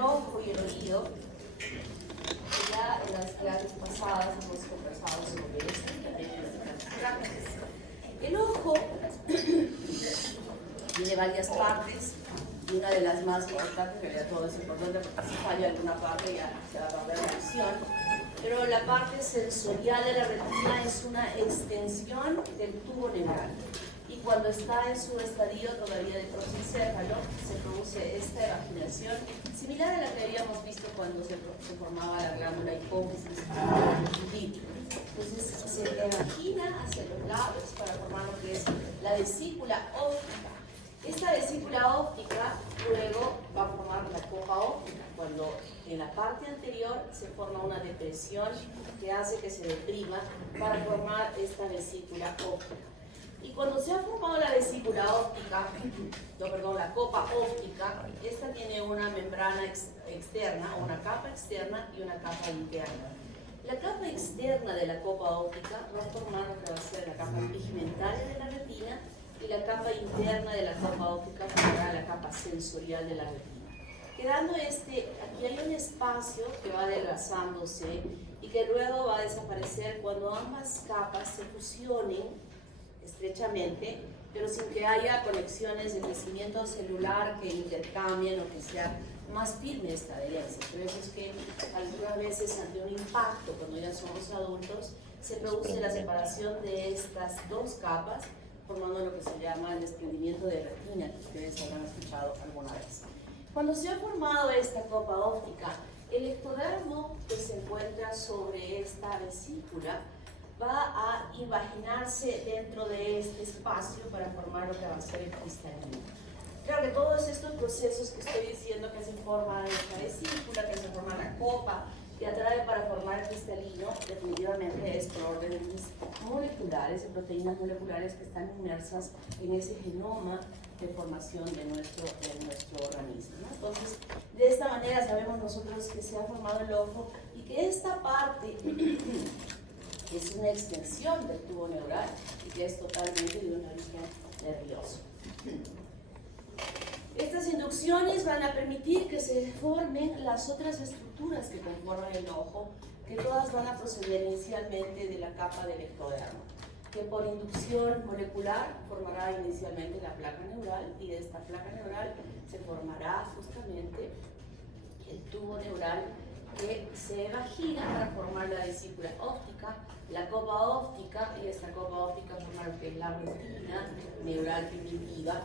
el ojo y el oído, ya en las clases pasadas hemos conversado sobre esto y también en las prácticas. El ojo tiene varias partes y una de las más importantes, en realidad todo es importante porque si falla alguna parte ya se va a perder la visión, pero la parte sensorial de la retina es una extensión del tubo neural. Y cuando está en su estadio todavía de prosencéfalo, se produce esta evaginación, similar a la que habíamos visto cuando se formaba la glándula hipófisis. Entonces se evagina hacia los lados para formar lo que es la vesícula óptica. Esta vesícula óptica luego va a formar la copa óptica, cuando en la parte anterior se forma una depresión que hace que se deprima para formar esta vesícula óptica. Y cuando se ha formado la vesícula óptica, la copa óptica, esta tiene una membrana externa, o una capa externa y una capa interna. La capa externa de la copa óptica va a formar lo que va a ser la capa pigmentaria de la retina, y la capa interna de la capa óptica formará la capa sensorial de la retina. Quedando aquí hay un espacio que va adelgazándose y que luego va a desaparecer cuando ambas capas se fusionen estrechamente, pero sin que haya conexiones de crecimiento celular que intercambien o que sea más firme esta adherencia. Por eso es que algunas veces ante un impacto, cuando ya somos adultos, se produce la separación de estas dos capas, formando lo que se llama el desprendimiento de retina, que ustedes habrán escuchado alguna vez. Cuando se ha formado esta copa óptica, el ectodermo que se encuentra sobre esta vesícula va a invaginarse dentro de este espacio para formar lo que va a ser el cristalino. Claro que todos estos procesos que estoy diciendo que se forman en esta vesícula, que se forma la copa, que atrae para formar el cristalino, definitivamente es por órdenes moleculares, de proteínas moleculares que están inmersas en ese genoma de formación de nuestro organismo, ¿no? Entonces, de esta manera sabemos nosotros que se ha formado el ojo y que esta parte es una extensión del tubo neural y que es totalmente de un origen nervioso. Estas inducciones van a permitir que se formen las otras estructuras que conforman el ojo, que todas van a proceder inicialmente de la capa del ectodermo, que por inducción molecular formará inicialmente la placa neural, y de esta placa neural se formará justamente el tubo neural que se evagina para formar la vesícula óptica, la copa óptica, y esta copa óptica forma lo que es la retina neural primitiva,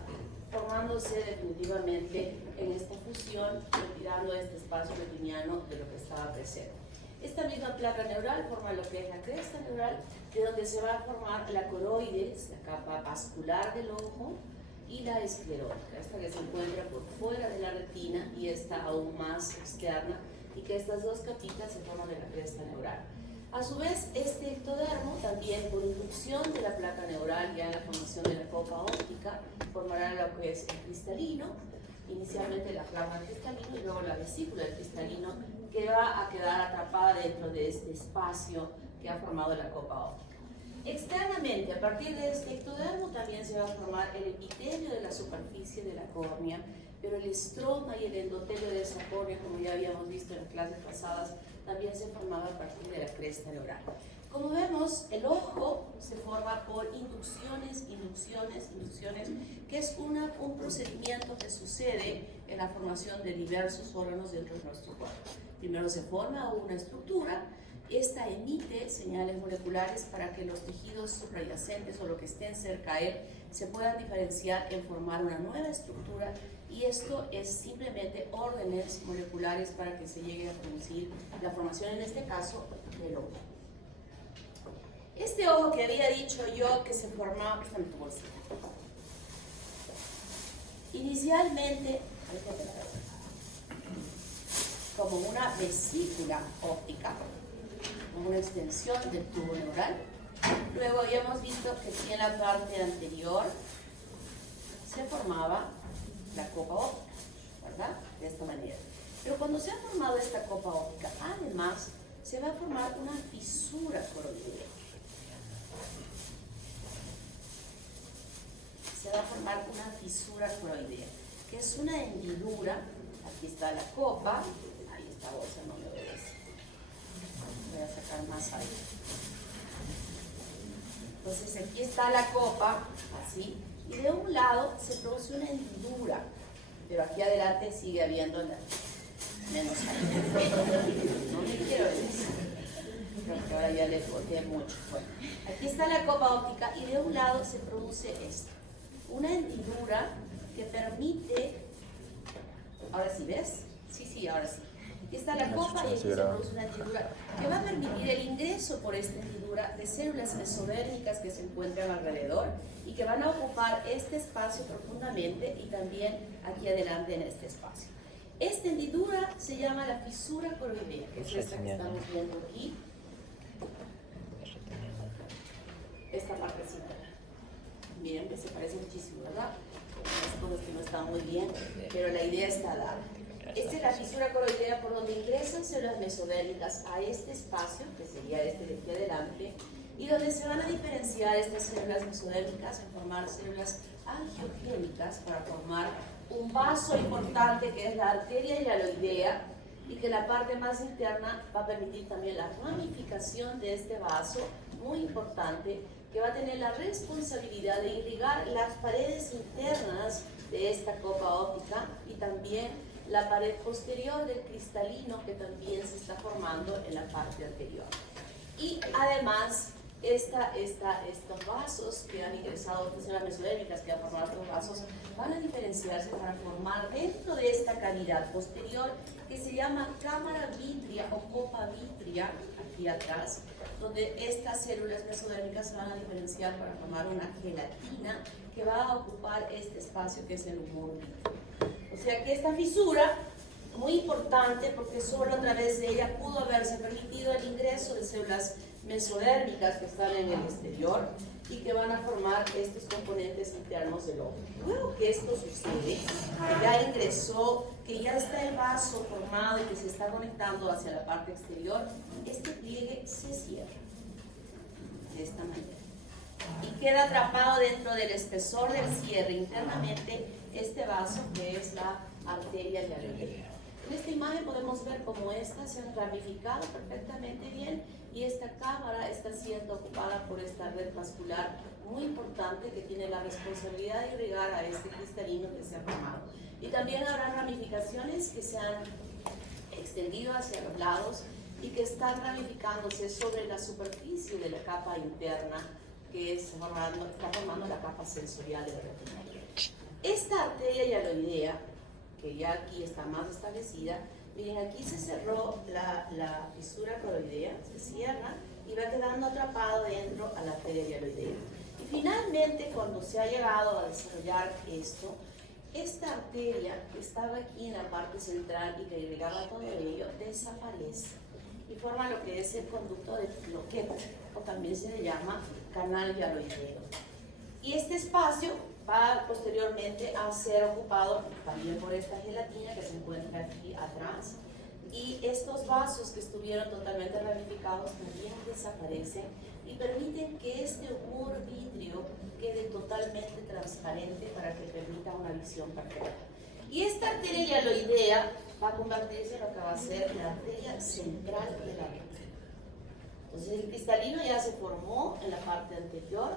formándose definitivamente en esta fusión, retirando este espacio retiniano de lo que estaba presente. Esta misma placa neural forma lo que es la cresta neural, de donde se va a formar la coroides, la capa vascular del ojo, y la esclerótica, esta que se encuentra por fuera de la retina y esta aún más externa, y que estas dos capitas se forman de la cresta neural. A su vez, este ectodermo, también por inducción de la placa neural, ya en la formación de la copa óptica, formará lo que es el cristalino, inicialmente la placa del cristalino y luego la vesícula del cristalino, que va a quedar atrapada dentro de este espacio que ha formado la copa óptica. Externamente, a partir de este ectodermo también se va a formar el epitelio de la superficie de la córnea, pero el estroma y el endotelio de esa córnea, como ya habíamos visto en las clases pasadas, también se formaba a partir de la cresta neural. Como vemos, el ojo se forma por inducciones, que es un procedimiento que sucede en la formación de diversos órganos dentro de nuestro cuerpo. Primero se forma una estructura, esta emite señales moleculares para que los tejidos subyacentes o lo que estén cerca a él se puedan diferenciar en formar una nueva estructura, y esto es simplemente órdenes moleculares para que se llegue a producir la formación, en este caso, del ojo. Este ojo que había dicho yo que se formaba, préstame tu bolsita, inicialmente como una vesícula óptica, como una extensión del tubo neural. Luego habíamos visto que aquí en la parte anterior se formaba la copa óptica, ¿verdad? De esta manera. Pero cuando se ha formado esta copa óptica, además se va a formar una fisura coroidea. Se va a formar una fisura coroidea, que es una hendidura Aquí está la copa. Ahí esta bolsa no me obedece. Voy a sacar más aire. Entonces aquí está la copa, así, y de un lado se produce una hendidura, pero aquí adelante sigue habiendo menos aire. No me quiero decir, creo que ahora ya les boté mucho. Bueno, aquí está la copa óptica y de un lado se produce esto, una hendidura que permite, ahora sí, ¿ves? Sí, ahora sí. Aquí está la copa y aquí se produce una hendidura que va a permitir el ingreso por esta hendidura de células mesodérmicas que se encuentran alrededor y que van a ocupar este espacio profundamente y también aquí adelante en este espacio. Esta hendidura se llama la fisura coroidea, que es esta que estamos viendo aquí. Esta partecita. Miren que se parece muchísimo, ¿verdad? Las cosas que no están muy bien, pero la idea está dada. Esta es la fisura coroidea por donde ingresan células mesodérmicas a este espacio, que sería este de aquí adelante, y donde se van a diferenciar estas células mesodérmicas en formar células angiogénicas para formar un vaso importante que es la arteria hialoidea, y que la parte más interna va a permitir también la ramificación de este vaso, muy importante, que va a tener la responsabilidad de irrigar las paredes internas de esta copa óptica y también la pared posterior del cristalino que también se está formando en la parte anterior. Y además, estos vasos que han ingresado, estas células mesodérmicas que han formado estos vasos, van a diferenciarse para formar dentro de esta cavidad posterior que se llama cámara vítrea o copa vítrea, aquí atrás, donde estas células mesodérmicas se van a diferenciar para formar una gelatina que va a ocupar este espacio que es el humor vítreo. O sea que esta fisura, muy importante porque solo a través de ella pudo haberse permitido el ingreso de células mesodérmicas que están en el exterior y que van a formar estos componentes internos del ojo. Luego que esto sucede, que ya ingresó, que ya está el vaso formado y que se está conectando hacia la parte exterior, este pliegue se cierra de esta manera y queda atrapado dentro del espesor del cierre internamente este vaso que es la arteria hialoidea. En esta imagen podemos ver cómo estas se han ramificado perfectamente bien y esta cámara está siendo ocupada por esta red vascular muy importante que tiene la responsabilidad de irrigar a este cristalino que se ha formado. Y también habrá ramificaciones que se han extendido hacia los lados y que están ramificándose sobre la superficie de la capa interna que está formando la capa sensorial de la retina. Esta arteria hialoidea, que ya aquí está más establecida, miren, aquí se cerró la fisura coroidea, se cierra y va quedando atrapado dentro a la arteria hialoidea. Y finalmente, cuando se ha llegado a desarrollar esto, esta arteria que estaba aquí en la parte central y que irrigaba todo ello, desaparece y forma lo que es el conducto de Floquet, o también se le llama canal hialoideo. Y este espacio va posteriormente a ser ocupado también por esta gelatina que se encuentra aquí atrás, y estos vasos que estuvieron totalmente ramificados también desaparecen y permiten que este humor vítreo quede totalmente transparente para que permita una visión perfecta. Y esta arteria hialoidea va a convertirse en lo que va a ser la arteria central de la retina. Entonces el cristalino ya se formó en la parte anterior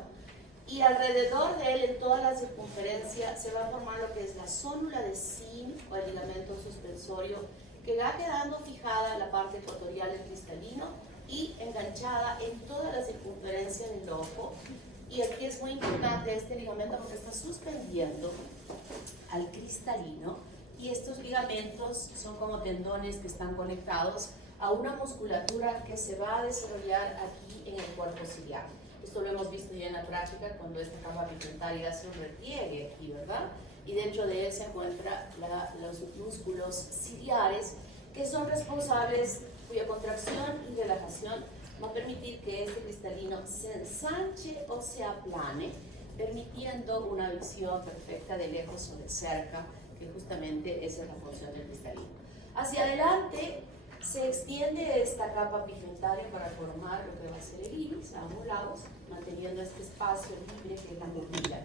y alrededor de él, en toda la circunferencia, se va a formar lo que es la zónula de zinc o el ligamento suspensorio, que va quedando fijada en la parte ecuatorial del cristalino y enganchada en toda la circunferencia del ojo. Y aquí es muy importante este ligamento porque está suspendiendo al cristalino, y estos ligamentos son como tendones que están conectados a una musculatura que se va a desarrollar aquí en el cuerpo ciliar. Esto lo hemos visto ya en la práctica cuando esta capa pigmentaria hace un repliegue aquí, ¿verdad? Y dentro de él se encuentran los músculos ciliares, que son responsables, cuya contracción y relajación va a permitir que este cristalino se ensanche o se aplane, permitiendo una visión perfecta de lejos o de cerca, que justamente esa es la función del cristalino. Hacia adelante, Se extiende esta capa pigmentaria para formar lo que va a ser el iris a ambos lados, manteniendo este espacio libre que es la pupila.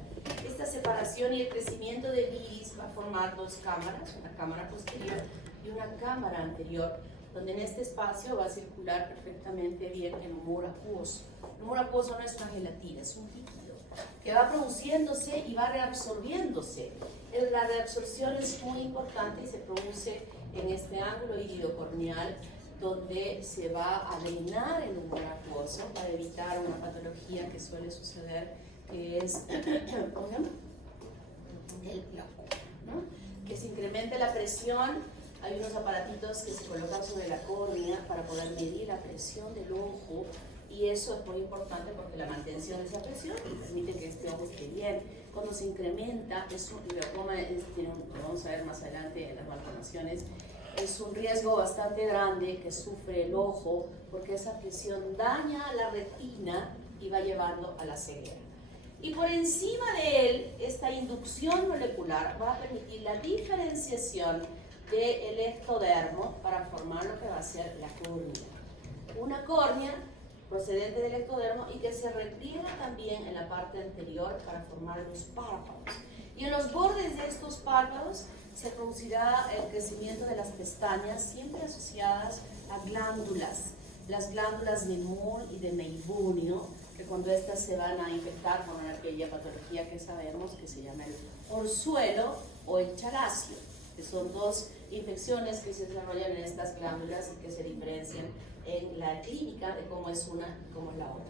Esta separación y el crecimiento del iris va a formar dos cámaras, una cámara posterior y una cámara anterior, donde en este espacio va a circular perfectamente bien el humor acuoso. El humor acuoso no es una gelatina, es un líquido que va produciéndose y va reabsorbiéndose. La reabsorción es muy importante y se produce en este ángulo iridocorneal, donde se va a drenar el humor acuoso para evitar una patología que suele suceder, que es ¿cómo se llama? El glaucoma, ¿no? Que se incremente la presión. Hay unos aparatitos que se colocan sobre la córnea para poder medir la presión del ojo, y eso es muy importante porque la mantención de esa presión permite que este ojo esté bien. Cuando se incrementa, el glaucoma lo vamos a ver más adelante en las malformaciones, es un riesgo bastante grande que sufre el ojo, porque esa presión daña la retina y va llevando a la ceguera. Y por encima de él, esta inducción molecular va a permitir la diferenciación del ectodermo para formar lo que va a ser la córnea. Una córnea procedente del ectodermo y que se repliega también en la parte anterior para formar los párpados. Y en los bordes de estos párpados se producirá el crecimiento de las pestañas, siempre asociadas a glándulas, las glándulas de Moore y de Meibonio, que cuando estas se van a infectar con aquella patología que sabemos que se llama el orzuelo o el chalacio, que son dos infecciones que se desarrollan en estas glándulas y que se diferencian en la clínica de cómo es una y cómo es la otra.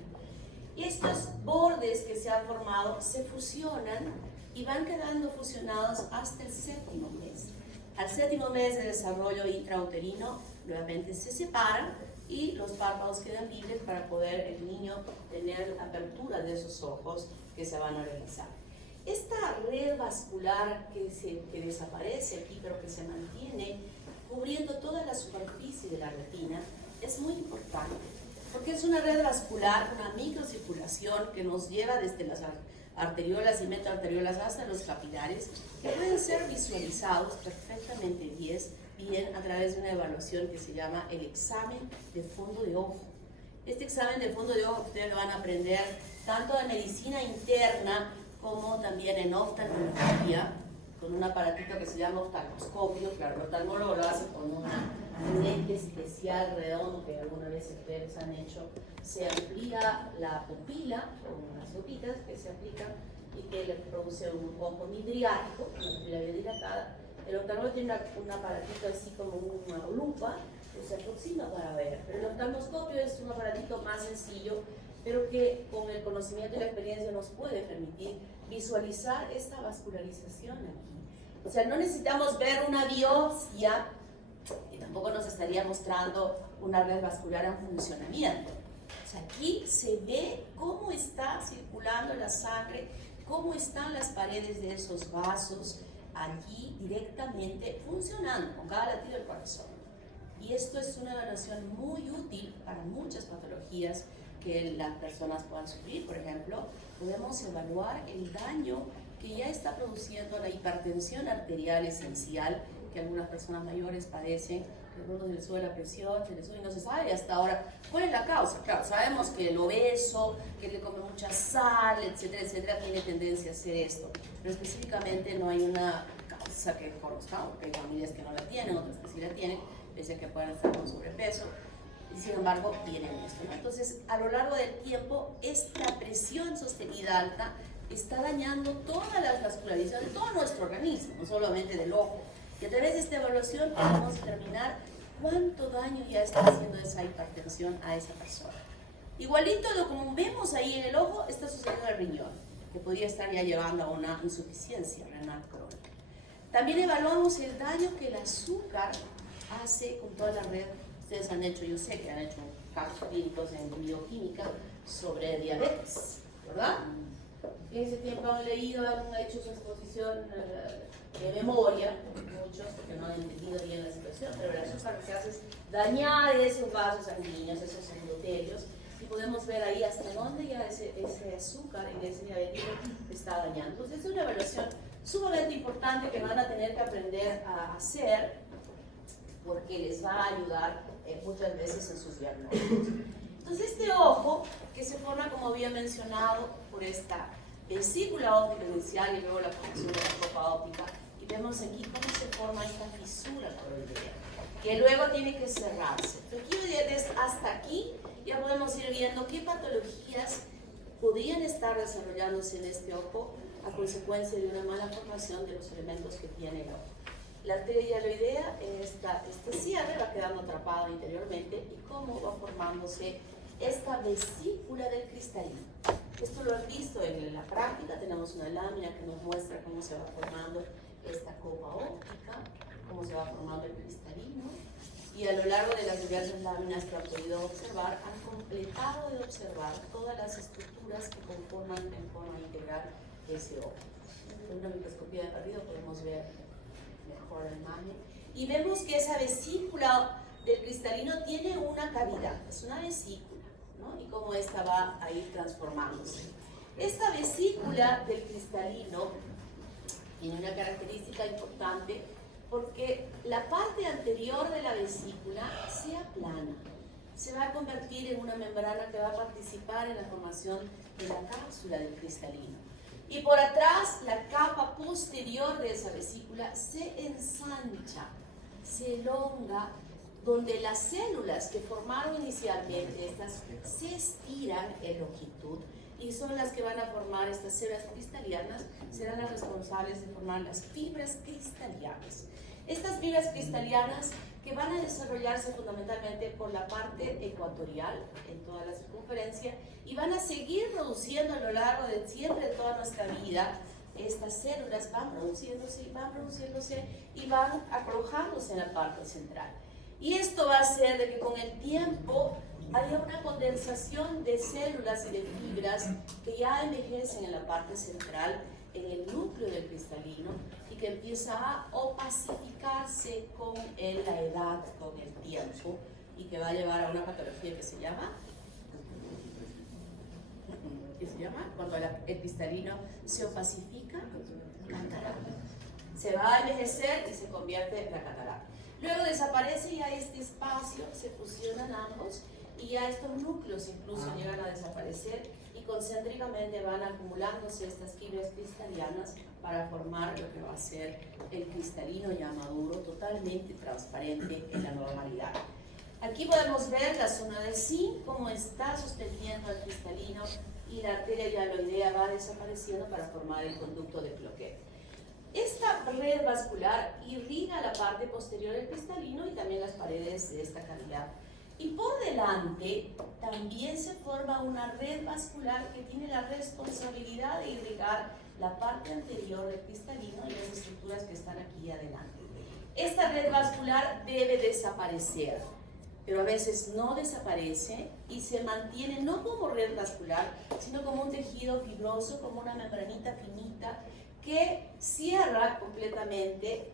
Y estos bordes que se han formado se fusionan y van quedando fusionados hasta el séptimo mes. Al séptimo mes de desarrollo intrauterino, nuevamente se separan y los párpados quedan libres para poder el niño tener apertura de esos ojos que se van a realizar. Esta red vascular que desaparece aquí, pero que se mantiene cubriendo toda la superficie de la retina, es muy importante, porque es una red vascular, una microcirculación que nos lleva desde las arteriolas y metaarteriolas hasta los capilares, que pueden ser visualizados perfectamente bien a través de una evaluación que se llama el examen de fondo de ojo. Este examen de fondo de ojo ustedes lo van a aprender tanto en medicina interna como también en oftalmología, con un aparatito que se llama oftalmoscopio. Claro, el oftalmólogo lo hace con un lente especial redondo que alguna vez ustedes han hecho. Se amplía la pupila con unas gotitas que se aplican y que le produce un ojo midriático, una pupila bien dilatada. El oftalmólogo tiene un aparatito así como una lupa que se aproxima para ver, pero el oftalmoscopio es un aparatito más sencillo, pero que con el conocimiento y la experiencia nos puede permitir visualizar esta vascularización aquí. O sea, no necesitamos ver una biopsia y tampoco nos estaría mostrando una red vascular en funcionamiento. O sea, aquí se ve cómo está circulando la sangre, cómo están las paredes de esos vasos allí directamente funcionando con cada latido del corazón. Y esto es una evaluación muy útil para muchas patologías que las personas puedan sufrir. Por ejemplo, podemos evaluar el daño que ya está produciendo la hipertensión arterial esencial que algunas personas mayores padecen. De pronto se les sube la presión, se les sube y no se sabe hasta ahora cuál es la causa. Claro, sabemos que el obeso, que le come mucha sal, etcétera, etcétera, tiene tendencia a hacer esto, pero específicamente no hay una causa que conozcamos, porque hay familias que no la tienen, otras que sí la tienen, pese a que puedan estar con sobrepeso, y sin embargo tienen esto, ¿no? Entonces, a lo largo del tiempo, esta presión sostenida alta está dañando todas las vascularizaciones de todo nuestro organismo, no solamente del ojo. Y a través de esta evaluación podemos determinar cuánto daño ya está haciendo esa hipertensión a esa persona. Igualito lo como vemos ahí en el ojo, está sucediendo en el riñón, que podría estar ya llevando a una insuficiencia renal crónica. También evaluamos el daño que el azúcar hace con toda la red. Ustedes han hecho, yo sé que han hecho casos clínicos en bioquímica sobre diabetes, ¿verdad? En ese tiempo han leído, han hecho su exposición de memoria, muchos, porque no han entendido bien la situación, pero el azúcar lo que hace es dañar esos vasos sanguíneos, esos endotelios, y podemos ver ahí hasta dónde ya ese azúcar en ese diabético está dañando. Entonces es una evaluación sumamente importante que van a tener que aprender a hacer porque les va a ayudar muchas veces en sus diagnósticos. Entonces este ojo, que se forma, como había mencionado, por esta vesícula óptica inicial y luego la formación de la copa óptica, y vemos aquí cómo se forma esta fisura coroidea, que luego tiene que cerrarse. Entonces, hasta aquí ya podemos ir viendo qué patologías podrían estar desarrollándose en este ojo a consecuencia de una mala formación de los elementos que tiene el ojo. La arteria hialoidea, este cierre va quedando atrapado interiormente, y cómo va formándose esta vesícula del cristalino. Esto lo han visto en la práctica. Tenemos una lámina que nos muestra cómo se va formando esta copa óptica, cómo se va formando el cristalino, y a lo largo de las diversas láminas que han podido observar, han completado de observar todas las estructuras que conforman en forma integral ese ojo. Con una microscopía de barrido podemos ver mejor la imagen, y vemos que esa vesícula del cristalino tiene una cavidad, es una vesícula, ¿no? Y cómo esta va a ir transformándose. Esta vesícula del cristalino tiene una característica importante, porque la parte anterior de la vesícula se aplana, se va a convertir en una membrana que va a participar en la formación de la cápsula del cristalino. Y por atrás, la capa posterior de esa vesícula se ensancha, se elonga, donde las células que formaron inicialmente estas se estiran en longitud, y son las que van a formar estas células cristalianas, serán las responsables de formar las fibras cristalianas. Estas fibras cristalianas que van a desarrollarse fundamentalmente por la parte ecuatorial, en toda la circunferencia, y van a seguir produciendo a lo largo de siempre de toda nuestra vida. Estas células van produciéndose y van alojándose en la parte central. Y esto va a hacer de que con el tiempo haya una condensación de células y de fibras que ya envejecen en la parte central, en el núcleo del cristalino, y que empieza a opacificarse con la edad, con el tiempo, y que va a llevar a una patología que se llama, cuando el cristalino se opacifica, catarata. Se va a envejecer y se convierte en la catarata. Luego desaparece ya este espacio, se fusionan ambos, y ya estos núcleos incluso llegan a desaparecer, y concéntricamente van acumulándose estas fibras cristalianas para formar lo que va a ser el cristalino ya maduro, totalmente transparente en la normalidad. Aquí podemos ver la zona de zinc, cómo está sosteniendo el cristalino, y la arteria hialoidea va desapareciendo para formar el conducto de Cloquet. Esta red vascular irriga la parte posterior del cristalino y también las paredes de esta cavidad. Y por delante también se forma una red vascular que tiene la responsabilidad de irrigar la parte anterior del cristalino y las estructuras que están aquí adelante. Esta red vascular debe desaparecer, pero a veces no desaparece y se mantiene no como red vascular, sino como un tejido fibroso, como una membranita finita que cierra completamente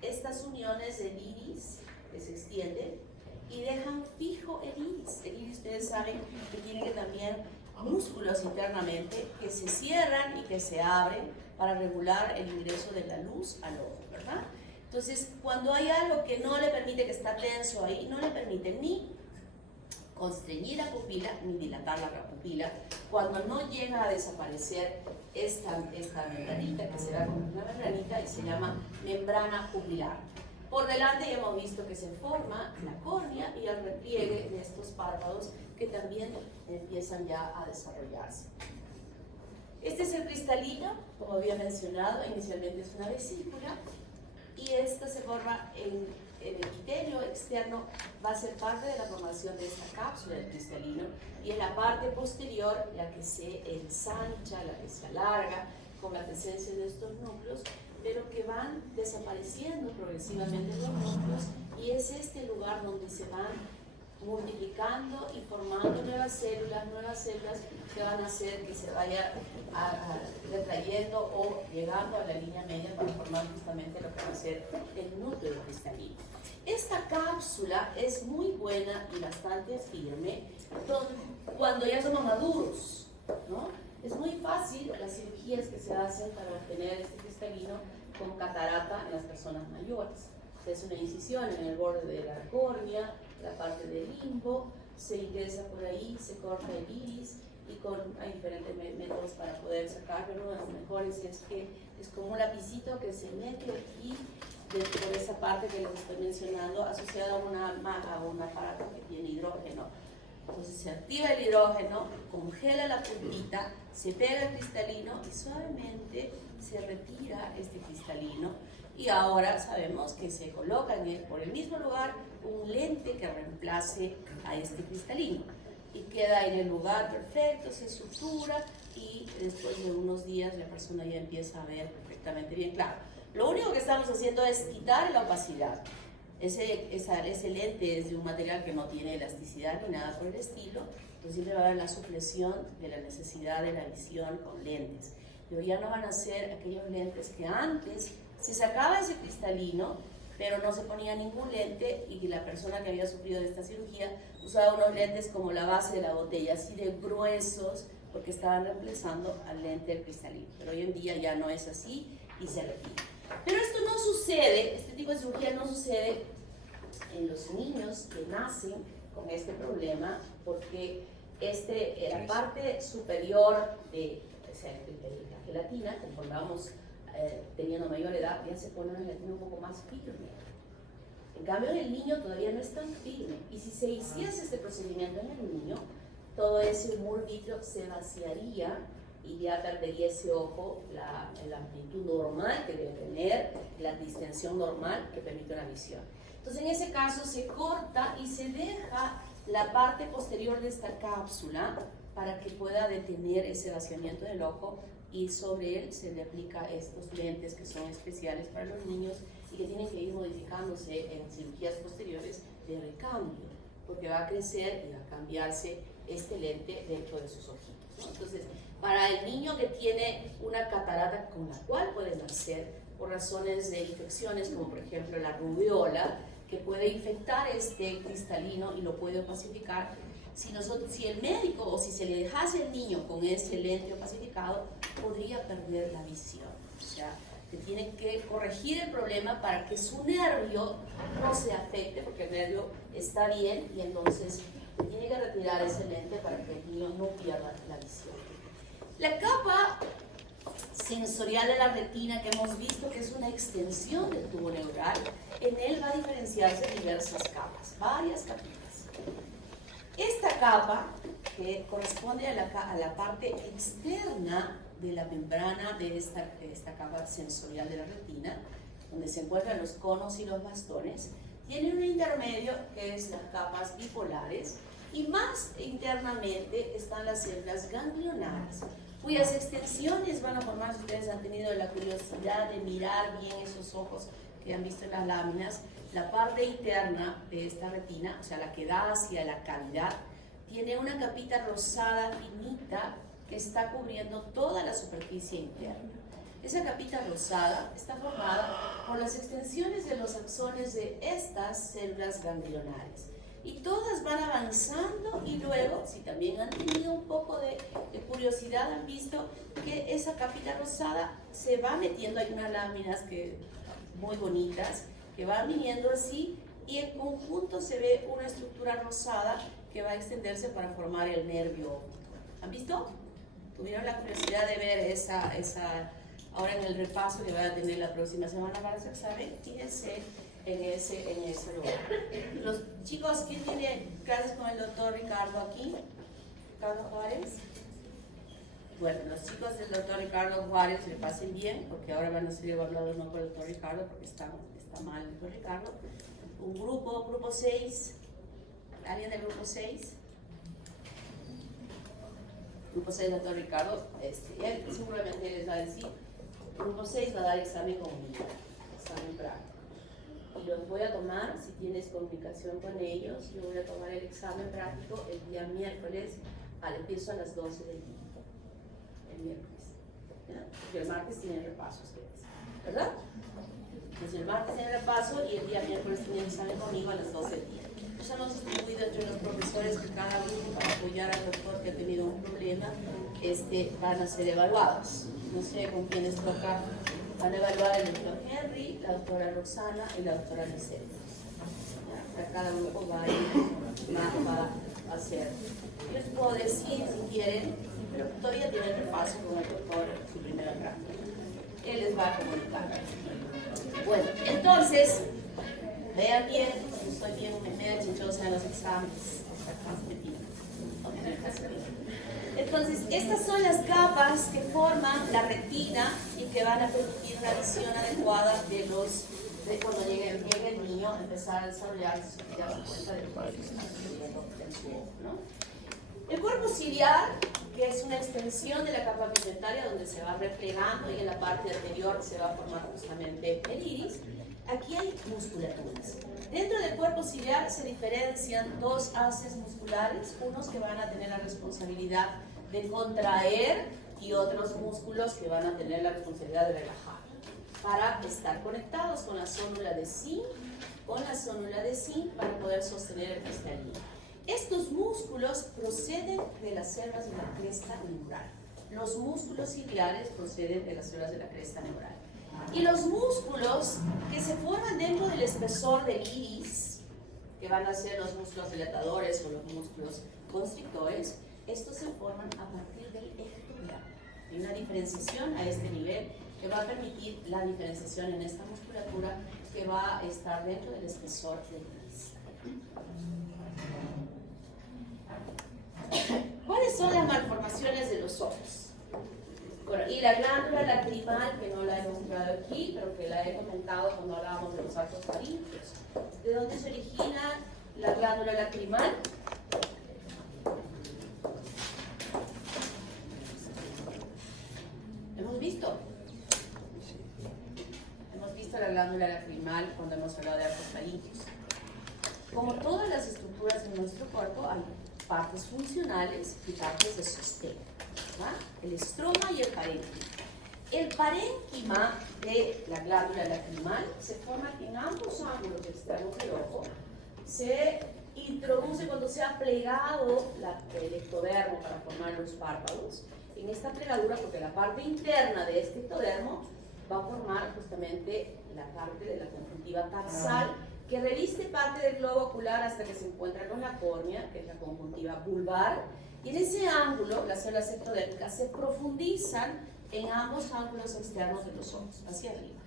estas uniones del iris que se extienden y dejan fijo el iris. El iris, ustedes saben que tiene también músculos internamente que se cierran y que se abren para regular el ingreso de la luz al ojo, ¿verdad? Entonces, cuando hay algo que no le permite, que está tenso ahí, no le permite ni constreñir la pupila ni dilatar la pupila, cuando no llega a desaparecer esta membranita, que se da como una membranita y se llama membrana pupilar. Por delante ya hemos visto que se forma la córnea y el repliegue de estos párpados que también empiezan ya a desarrollarse. Este es el cristalino, como había mencionado, inicialmente es una vesícula, y esta se forma en el epitelio externo, va a ser parte de la formación de esta cápsula del cristalino, y en la parte posterior la que se ensancha, la que se alarga con la presencia de estos núcleos, pero que van desapareciendo progresivamente los núcleos, y es este lugar donde se van multiplicando y formando nuevas células que van a hacer que se vaya retrayendo o llegando a la línea media para formar justamente lo que va a ser el núcleo cristalino. Esta cápsula es muy buena y bastante firme cuando ya somos maduros, ¿no? Es muy fácil las cirugías que se hacen para obtener este cristalino con catarata en las personas mayores. Se hace una incisión en el borde de la córnea, la parte del limbo, se ingresa por ahí, se corta el iris y hay diferentes métodos para poder sacar, pero uno de los mejores es que es como un lapicito que se mete aquí dentro de esa parte que les estoy mencionando, asociada a un aparato que tiene hidrógeno. Entonces se activa el hidrógeno, congela la puntita, se pega el cristalino y suavemente se retira este cristalino. Y ahora sabemos que se coloca por el mismo lugar un lente que reemplace a este cristalino. Y queda en el lugar perfecto, se sutura y después de unos días la persona ya empieza a ver perfectamente bien claro. Lo único que estamos haciendo es quitar la opacidad. Ese lente es de un material que no tiene elasticidad ni nada por el estilo, entonces siempre va a haber la supresión de la necesidad de la visión con lentes. Pero ya no van a ser aquellos lentes que antes se sacaba ese cristalino, pero no se ponía ningún lente y la persona que había sufrido de esta cirugía usaba unos lentes como la base de la botella, así de gruesos, porque estaban reemplazando al lente del cristalino. Pero hoy en día ya no es así y se retira. Pero esto no sucede, este tipo de cirugía no sucede en los niños que nacen con este problema, porque la parte superior de la gelatina, conforme vamos teniendo mayor edad, ya se pone una gelatina un poco más firme. En cambio, en el niño todavía no es tan firme. Y si se hiciese este procedimiento en el niño, todo ese humor vítreo se vaciaría y ya perdería ese ojo la amplitud normal que debe tener, la distensión normal que permite una visión. Entonces, en ese caso se corta y se deja la parte posterior de esta cápsula para que pueda detener ese vaciamiento del ojo, y sobre él se le aplica estos lentes que son especiales para los niños y que tienen que ir modificándose en cirugías posteriores de recambio, porque va a crecer y va a cambiarse este lente dentro de sus ojitos, ¿no? Entonces, para el niño que tiene una catarata con la cual puede nacer por razones de infecciones, como por ejemplo la rubiola, que puede infectar este cristalino y lo puede opacificar, si el médico o si se le dejase al niño con ese lente opacificado, podría perder la visión. O sea, que tienen que corregir el problema para que su nervio no se afecte, porque el nervio está bien y entonces tiene que retirar ese lente para que el niño no pierda la visión. La capa sensorial de la retina que hemos visto que es una extensión del tubo neural, en él va a diferenciarse diversas capas, varias capitas. Esta capa, que corresponde a la parte externa de la membrana de esta capa sensorial de la retina, donde se encuentran los conos y los bastones, tiene un intermedio que es las capas bipolares, y más internamente están las células ganglionares, cuyas extensiones van a formar, si ustedes han tenido la curiosidad de mirar bien esos ojos que han visto en las láminas, la parte interna de esta retina, o sea, la que da hacia la cavidad, tiene una capita rosada finita que está cubriendo toda la superficie interna. Esa capita rosada está formada por las extensiones de los axones de estas células ganglionares. Y todas van avanzando y luego, si también han tenido un poco de curiosidad, han visto que esa capita rosada se va metiendo, hay unas láminas muy bonitas que van viniendo así y en conjunto se ve una estructura rosada que va a extenderse para formar el nervio. ¿Han visto? ¿Tuvieron la curiosidad de ver esa ahora en el repaso que van a tener la próxima semana para su examen? Fíjense en ese lugar. Los chicos, ¿quién tiene clases con el doctor Ricardo aquí? ¿Ricardo Juárez? Bueno, los chicos del doctor Ricardo Juárez le pasen bien, porque ahora van a ser evaluados no por el doctor Ricardo, porque está mal el doctor Ricardo. Un grupo 6. ¿Alguien del grupo 6? Grupo 6 del doctor Ricardo, él seguramente les va a decir, grupo 6 va a dar examen conmigo, examen práctico. Y los voy a tomar, si tienes comunicación con ellos, yo voy a tomar el examen práctico el día miércoles, empiezo a las 12 del día. El miércoles, ¿verdad? Porque el martes tienen repaso ustedes, ¿verdad? Entonces el martes tienen repaso y el día miércoles tienen examen conmigo a las 12 del día. Nos hemos distribuido entre los profesores que cada grupo, para apoyar al doctor que ha tenido un problema, van a ser evaluados. No sé con quiénes toca Van a evaluar el doctor Henry, la doctora Roxana y la doctora Lisette. Cada grupo va a hacer. Les puedo decir si quieren, pero todavía tienen repaso con el doctor su primera práctica. Él les va a comunicar. Bueno, entonces, vean bien, estoy bien media chinchosa en los exámenes. Entonces, estas son las capas que forman la retina y que van a permitir una visión adecuada de cuando llegue el niño a empezar a desarrollar ya su cuenta de lo que está sucediendo en su ojo, ¿no? El cuerpo ciliar, que es una extensión de la capa pigmentaria donde se va replegando y en la parte anterior se va a formar justamente el iris. Aquí hay musculaturas. Dentro del cuerpo ciliar se diferencian dos haces musculares, unos que van a tener la responsabilidad de contraer y otros músculos que van a tener la responsabilidad de relajar, para estar conectados con la zónula de zinc, para poder sostener el cristalino. Estos músculos proceden de las células de la cresta neural. Los músculos ciliares proceden de las células de la cresta neural. Y los músculos que se forman dentro del espesor del iris, que van a ser los músculos dilatadores o los músculos constrictores, estos se forman a partir del ectodermo. Hay una diferenciación a este nivel que va a permitir la diferenciación en esta musculatura que va a estar dentro del espesor del iris. ¿Cuáles son las malformaciones de los ojos? Bueno, y la glándula lacrimal, que no la he mostrado aquí, pero que la he comentado cuando hablábamos de los arcos faríngeos. ¿De dónde se origina la glándula lacrimal? ¿Hemos visto? Hemos visto la glándula lacrimal cuando hemos hablado de arcos faríngeos. Como todas las estructuras de nuestro cuerpo, hay partes funcionales y partes de sostén. ¿Va? El estroma y el parénquima. El parénquima de la glándula lacrimal se forma en ambos ángulos externos del ojo. Se introduce cuando se ha plegado el ectodermo para formar los párpados. En esta plegadura, porque la parte interna de este ectodermo va a formar justamente la parte de la conjuntiva tarsal, que reviste parte del globo ocular hasta que se encuentra con la córnea, que es la conjuntiva vulvar. Y en ese ángulo, las células ectodérmicas se profundizan en ambos ángulos externos de los ojos, hacia arriba.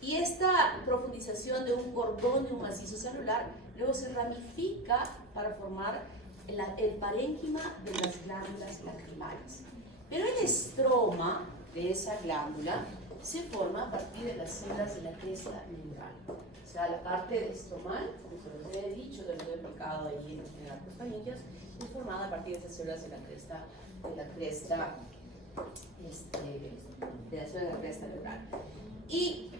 Y esta profundización de un cordón de un macizo celular luego se ramifica para formar el parénquima de las glándulas lacrimales. Pero el estroma de esa glándula se forma a partir de las células de la cresta neural. O sea, la parte estromal, como se los he dicho, que lo he explicado ahí en arcos faríngeos, es formada a partir de esas células de la cresta neural. Y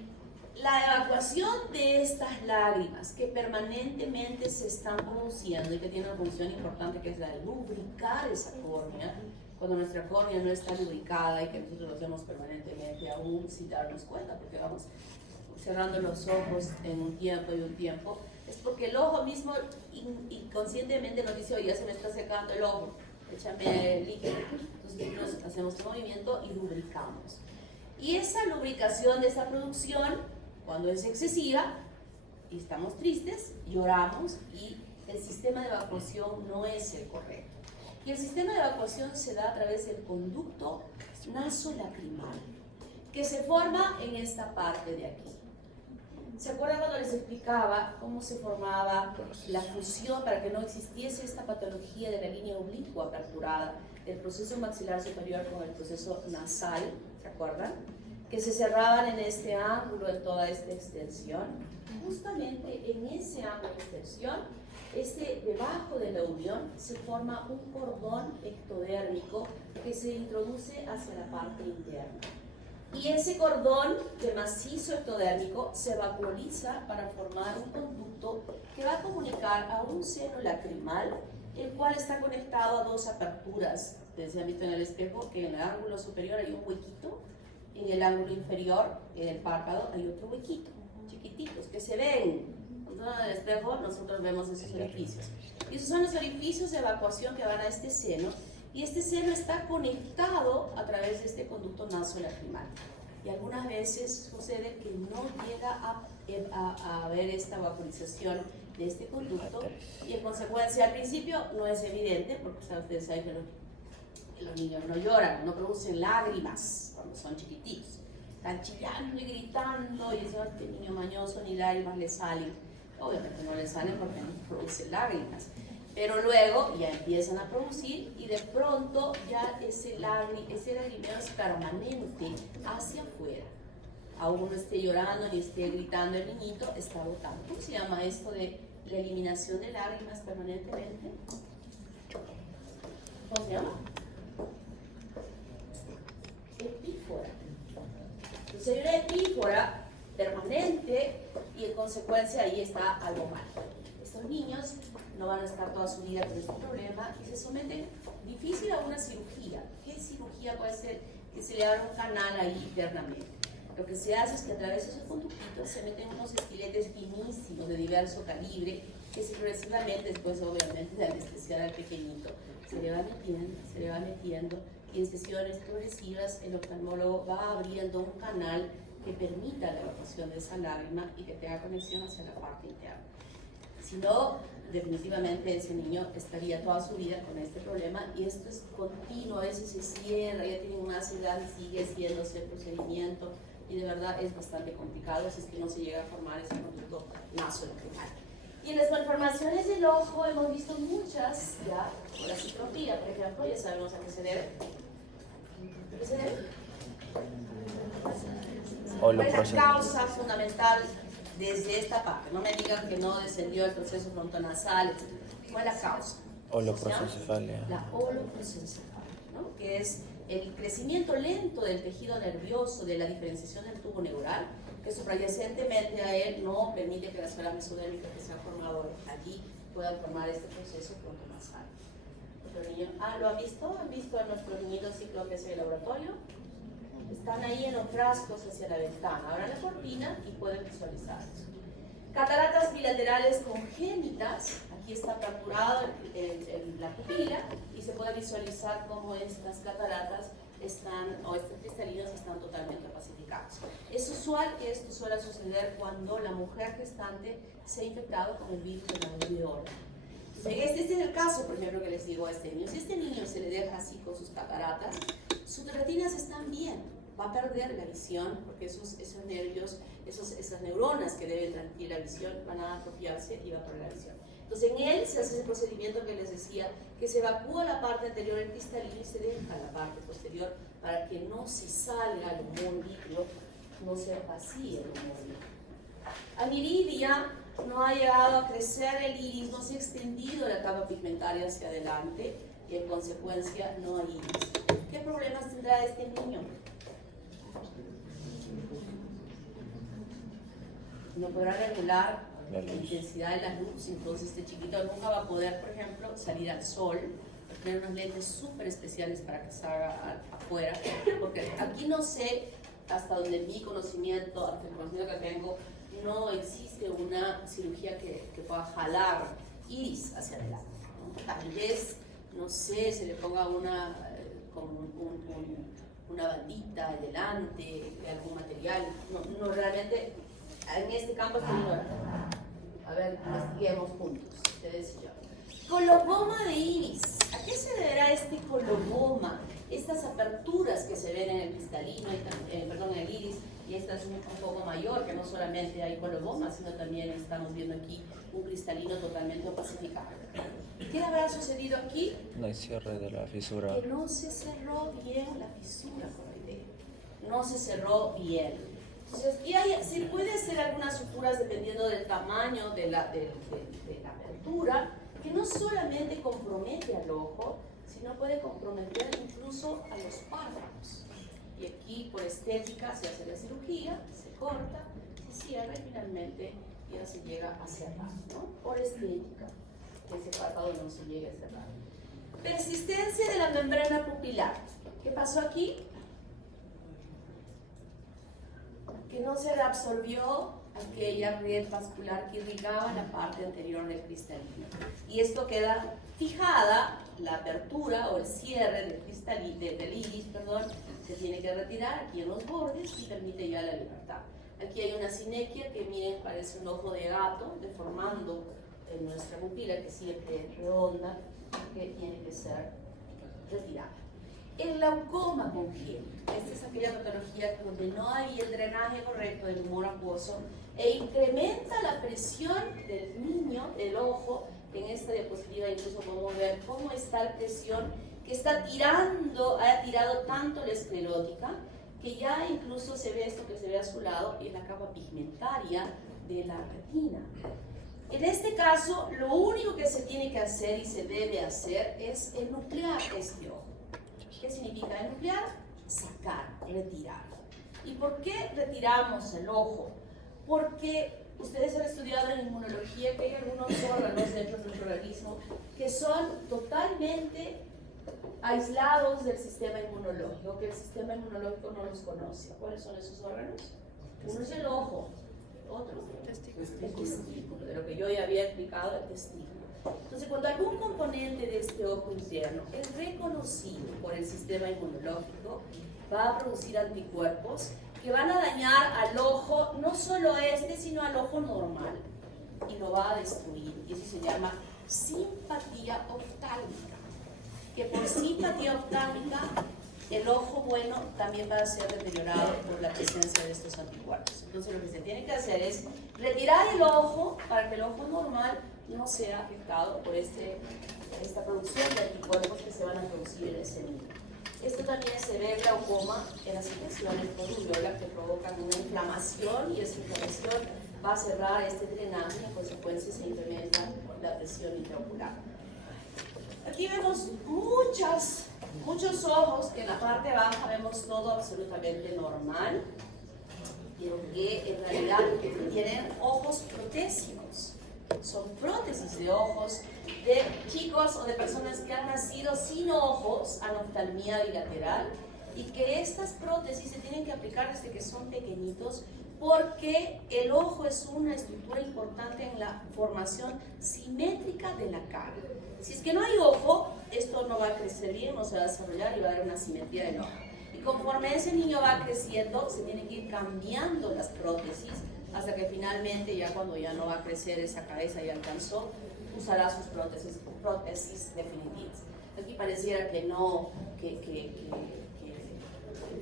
la evacuación de estas lágrimas que permanentemente se están produciendo y que tienen una función importante, que es la de lubricar esa córnea, cuando nuestra córnea no está lubricada y que nosotros lo hacemos permanentemente aún sin darnos cuenta, porque vamos cerrando los ojos en un tiempo y un tiempo, es porque el ojo mismo inconscientemente nos dice: oye, ya se me está secando el ojo, échame líquido. Entonces nosotros hacemos un movimiento y lubricamos. Y esa lubricación de esa producción, cuando es excesiva y estamos tristes, lloramos y el sistema de evacuación no es el correcto. Y el sistema de evacuación se da a través del conducto nasolacrimal, que se forma en esta parte de aquí. ¿Se acuerdan cuando les explicaba cómo se formaba la fusión para que no existiese esta patología de la línea oblicua aperturada del proceso maxilar superior con el proceso nasal? ¿Se acuerdan? Que se cerraban en este ángulo, en toda esta extensión. Justamente en ese ángulo de extensión, debajo de la unión, se forma un cordón ectodérmico que se introduce hacia la parte interna. Y ese cordón de macizo ectodérmico se vacuoliza para formar un conducto que va a comunicar a un seno lacrimal, el cual está conectado a dos aperturas. Ustedes han visto en el espejo que en el ángulo superior hay un huequito, y en el ángulo inferior, en el párpado, hay otro huequito, chiquititos, que se ven. Entonces, en el espejo nosotros vemos esos orificios. Y esos son los orificios de evacuación que van a este seno. Y este seno está conectado a través de este conducto nasolacrimal. y algunas veces sucede que no llega a haber esta vaporización de este conducto y en consecuencia al principio no es evidente, porque ustedes saben que los niños no lloran, no producen lágrimas cuando son chiquititos, están chillando y gritando y este niño mañoso ni lágrimas le salen, obviamente no le salen porque no producen lágrimas, pero luego ya empiezan a producir y de pronto ya ese lagrimeo es permanente hacia afuera. Aún no esté llorando ni esté gritando el niñito, está botando. ¿Cómo se llama esto de la eliminación de lágrimas permanentemente? ¿Cómo se llama? Epífora. Entonces hay una epífora permanente y en consecuencia ahí está algo mal. Estos niños no van a estar toda su vida con este problema y se someten difícil a una cirugía. ¿Qué cirugía puede ser? Que se le abra un canal ahí internamente. Lo que se hace es que a través de esos conductitos se meten unos estiletes finísimos de diverso calibre que progresivamente, después obviamente de anestesiar al pequeñito, se le va metiendo y en sesiones progresivas el oftalmólogo va abriendo un canal que permita la evacuación de esa lágrima y que tenga conexión hacia la parte interna. Si no, definitivamente ese niño estaría toda su vida con este problema y esto es continuo, a veces se cierra, ya tienen más edad y sigue haciéndose el procedimiento y de verdad es bastante complicado si es que no se llega a formar ese conducto nasolacrimal. Y en las malformaciones del ojo hemos visto muchas ya, por la ciclopía, por ejemplo, ya sabemos a qué se debe. ¿A qué se debe? ¿Cuál es la causa fundamental desde esta parte? No me digan que no descendió el proceso frontonasal. ¿Cuál es la causa? Holoprosencefalia. La holoprosencefalia, ¿no? Que es el crecimiento lento del tejido nervioso, de la diferenciación del tubo neural, que subyacentemente a él no permite que la esfera mesodérmica que se ha formado allí pueda formar este proceso frontonasal. ¿Lo han visto? ¿Han visto a nuestros niñitos cíclopes en el laboratorio? Están ahí en los frascos hacia la ventana. Abran la cortina y pueden visualizar eso. Cataratas bilaterales congénitas. Aquí está fracturado la pupila y se puede visualizar cómo estas cataratas estos cristalinos están totalmente opacificados. Es usual que esto suele suceder cuando la mujer gestante se ha infectado con el virus de la alveola. Este es el caso, por ejemplo, que les digo a este niño. Si este niño se le deja así con sus cataratas, sus retinas están bien, va a perder la visión porque esos nervios, esas neuronas que deben transmitir la visión van a atrofiarse y va a perder la visión. Entonces en él se hace ese procedimiento que les decía, que se evacúa la parte anterior del cristalino y se deja la parte posterior para que no se salga el humor líquido, no se vacíe el humor líquido. A Viridia no ha llegado a crecer el iris, no se ha extendido la capa pigmentaria hacia adelante y en consecuencia no hay iris. ¿Qué problemas tendrá este niño? No podrá regular la intensidad de la luz, entonces este chiquito nunca va a poder, por ejemplo, salir al sol, tener unos lentes súper especiales para que salga afuera, porque aquí no sé, hasta donde mi conocimiento, hasta el conocimiento que tengo, no existe una cirugía que pueda jalar iris hacia adelante, ¿no? Tal vez, no sé, se le ponga una bandita adelante de algún material, no realmente, en este campo estoy ignorando. A ver, investiguemos juntos, ustedes y yo. Coloboma de iris. ¿A qué se deberá este coloboma? Estas aperturas que se ven en el cristalino, en el iris, y esta es un poco mayor, que no solamente hay coloboma, sino también estamos viendo aquí un cristalino totalmente opacificado. ¿Qué habrá sucedido aquí? No hay cierre de la fisura. Que no se cerró bien la fisura, Corridé. No se cerró bien. Entonces, se puede hacer algunas suturas dependiendo del tamaño de la apertura, que no solamente compromete al ojo, sino puede comprometer incluso a los párpados. Y aquí, por estética, se hace la cirugía, se corta, se cierra y finalmente ya se llega a cerrar, ¿no? Por estética, que ese párpado no se llegue a cerrar. Persistencia de la membrana pupilar. ¿Qué pasó aquí? Que no se reabsorbió aquella red vascular que irrigaba la parte anterior del cristalino. Y esto queda fijada, la apertura o el cierre del iris, se tiene que retirar aquí en los bordes y permite ya la libertad. Aquí hay una sinequia que, miren, parece un ojo de gato, deformando nuestra pupila, que siempre es redonda, que tiene que ser retirada. El glaucoma congénito, esta es aquella patología donde no hay el drenaje correcto del humor acuoso e incrementa la presión del niño, del ojo. En esta diapositiva incluso podemos ver cómo está la presión que está tirando, ha tirado tanto la esclerótica, que ya incluso se ve esto que se ve a su lado en la capa pigmentaria de la retina. En este caso, lo único que se tiene que hacer y se debe hacer es enuclear este ojo. ¿Qué significa enuclear? Sacar, retirar. ¿Y por qué retiramos el ojo? Porque ustedes han estudiado en inmunología que hay algunos órganos dentro de nuestro organismo que son totalmente aislados del sistema inmunológico, que el sistema inmunológico no los conoce. ¿Cuáles son esos órganos? Uno es el ojo, otro el testículo, de lo que yo ya había explicado, el testículo. Entonces, cuando algún componente de este ojo interno es reconocido por el sistema inmunológico, va a producir anticuerpos que van a dañar al ojo, no solo este, sino al ojo normal, y lo va a destruir. Y eso se llama simpatía oftálmica. Que por simpatía oftálmica, el ojo bueno también va a ser deteriorado por la presencia de estos anticuerpos. Entonces, lo que se tiene que hacer es retirar el ojo para que el ojo normal no sea afectado por esta producción de anticuerpos que se van a producir en ese niño. Esto también se ve en glaucoma, en las infecciones por rubiola que provocan una inflamación, y esa inflamación va a cerrar este drenaje y en consecuencia se incrementa la presión intraocular. Aquí vemos muchos ojos que en la parte baja vemos todo absolutamente normal, pero que en realidad tienen ojos protésicos. Son prótesis de ojos de chicos o de personas que han nacido sin ojos, anoftalmía bilateral, y que estas prótesis se tienen que aplicar desde que son pequeñitos, porque el ojo es una estructura importante en la formación simétrica de la cara. Si es que no hay ojo, esto no va a crecer bien, no se va a desarrollar y va a haber una simetría del ojo. Y conforme ese niño va creciendo, se tienen que ir cambiando las prótesis hasta que finalmente, ya cuando ya no va a crecer esa cabeza y alcanzó, usará sus prótesis definitivas. Aquí pareciera que no, que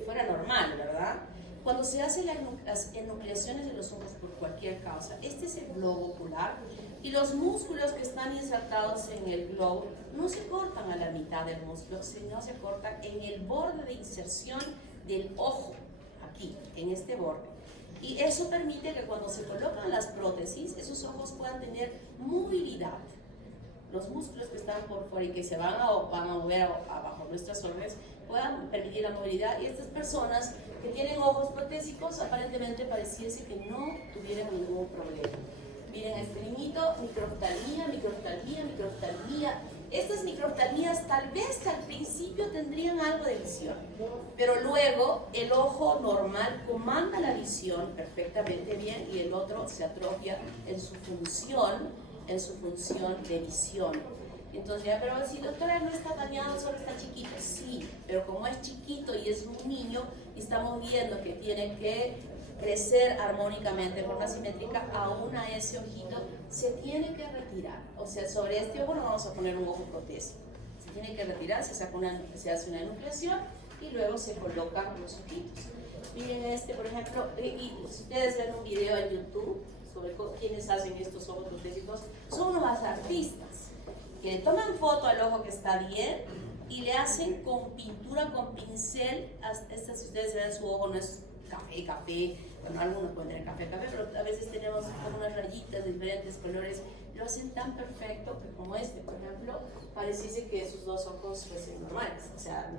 fuera normal, ¿verdad? Cuando se hacen las enucleaciones de los ojos por cualquier causa, este es el globo ocular, y los músculos que están insertados en el globo no se cortan a la mitad del músculo, sino se cortan en el borde de inserción del ojo, aquí, en este borde. Y eso permite que cuando se colocan las prótesis, esos ojos puedan tener movilidad. Los músculos que están por fuera y que se van a mover abajo nuestras órdenes puedan permitir la movilidad, y estas personas que tienen ojos protésicos aparentemente pareciese que no tuvieran ningún problema. Miren a este niñito, microoftalmía. Estas microoftalmías tal vez al principio tendrían algo de visión, pero luego el ojo normal comanda la visión perfectamente bien y el otro se atrofia en su función de visión. Entonces ya, pero si doctora no está dañado, solo está chiquito. Sí, pero como es chiquito y es un niño, y estamos viendo que tiene que crecer armónicamente de forma simétrica, aún a ese ojito se tiene que retirar. O sea, sobre este ojo no vamos a poner un ojo protésico. Se tiene que retirar, se hace una enucleación y luego se colocan los ojitos. Miren este, por ejemplo, y si ustedes ven un video en YouTube sobre quiénes hacen estos ojos protésicos, son unos artistas que le toman foto al ojo que está bien y le hacen con pintura, con pincel. Si ustedes ven su ojo no es café, bueno, algunos pueden tener café, pero a veces tenemos como unas rayitas de diferentes colores. Lo hacen tan perfecto que, como este, por ejemplo, pareciese que sus dos ojos fuesen normales, o sea,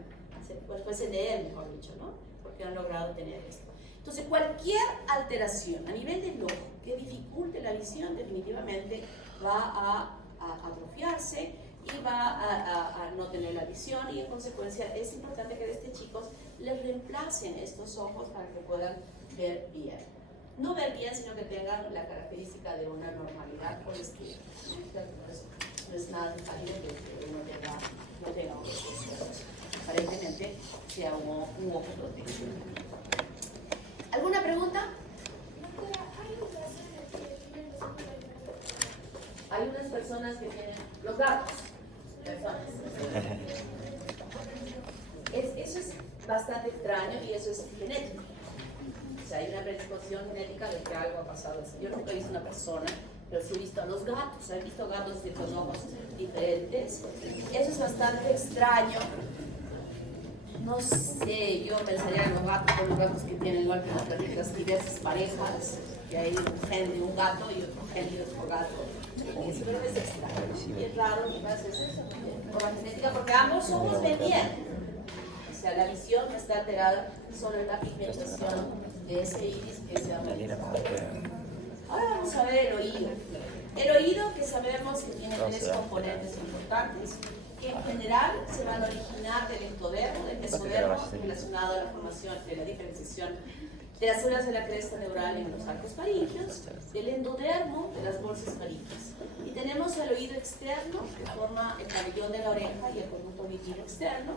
fuesen de él, mejor dicho, ¿no? Porque han logrado tener esto. Entonces, cualquier alteración a nivel del ojo que dificulte la visión definitivamente va a atrofiarse y va a no tener la visión, y en consecuencia es importante que desde chicos les reemplacen estos ojos para que puedan ver bien. no ver bien, sino que tengan la característica de una normalidad por estilo. No es nada necesario que uno tenga un descontrol. Aparentemente sea un ojo protegido. ¿Alguna pregunta? Hay unas personas que tienen los gatos. Eso es bastante extraño y eso es genético. O sea, hay una predisposición genética de que algo ha pasado así. Yo nunca he visto una persona, pero sí he visto a los gatos. He visto gatos de con ojos diferentes. Eso es bastante extraño. No sé, yo pensaría en los gatos con los gatos que tienen igual que las perritas, diversas parejas. Y hay un gen de un gato y otro gen de otro gato. Pero es extraño. Y es raro que pase eso por la genética, porque ambos ojos ven bien. O sea, la visión no está alterada, solo en la pigmentación de ese iris que se llama. Ahora vamos a ver el oído. El oído, que sabemos que tiene tres componentes importantes, que en general se van a originar del ectodermo, del mesodermo, relacionado a la formación de la diferenciación de las células de la cresta neural en los arcos faringios, del endodermo, de las bolsas faríngeas. Y tenemos el oído externo, que forma el pabellón de la oreja y el conducto auditivo externo,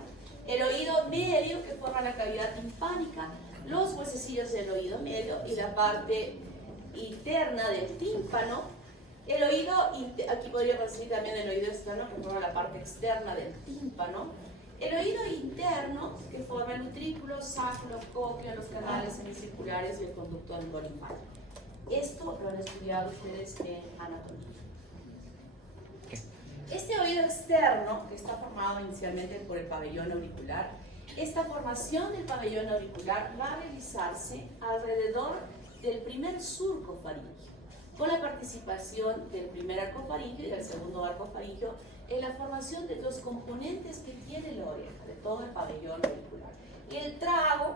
el oído medio, que forma la cavidad timpánica, los huesecillos del oído medio y la parte interna del tímpano. El oído, aquí podría conseguir también el oído externo, que forma la parte externa del tímpano. El oído interno, que forma el utrículo, sacro, cócleo, los canales semicirculares y el conducto linfático. Esto lo han estudiado ustedes en anatomía. Este oído externo, que está formado inicialmente por el pabellón auricular, esta formación del pabellón auricular va a realizarse alrededor del primer surco faríngeo, con la participación del primer arco faríngeo y del segundo arco faríngeo en la formación de los componentes que tiene la oreja, de todo el pabellón auricular. Y el trago,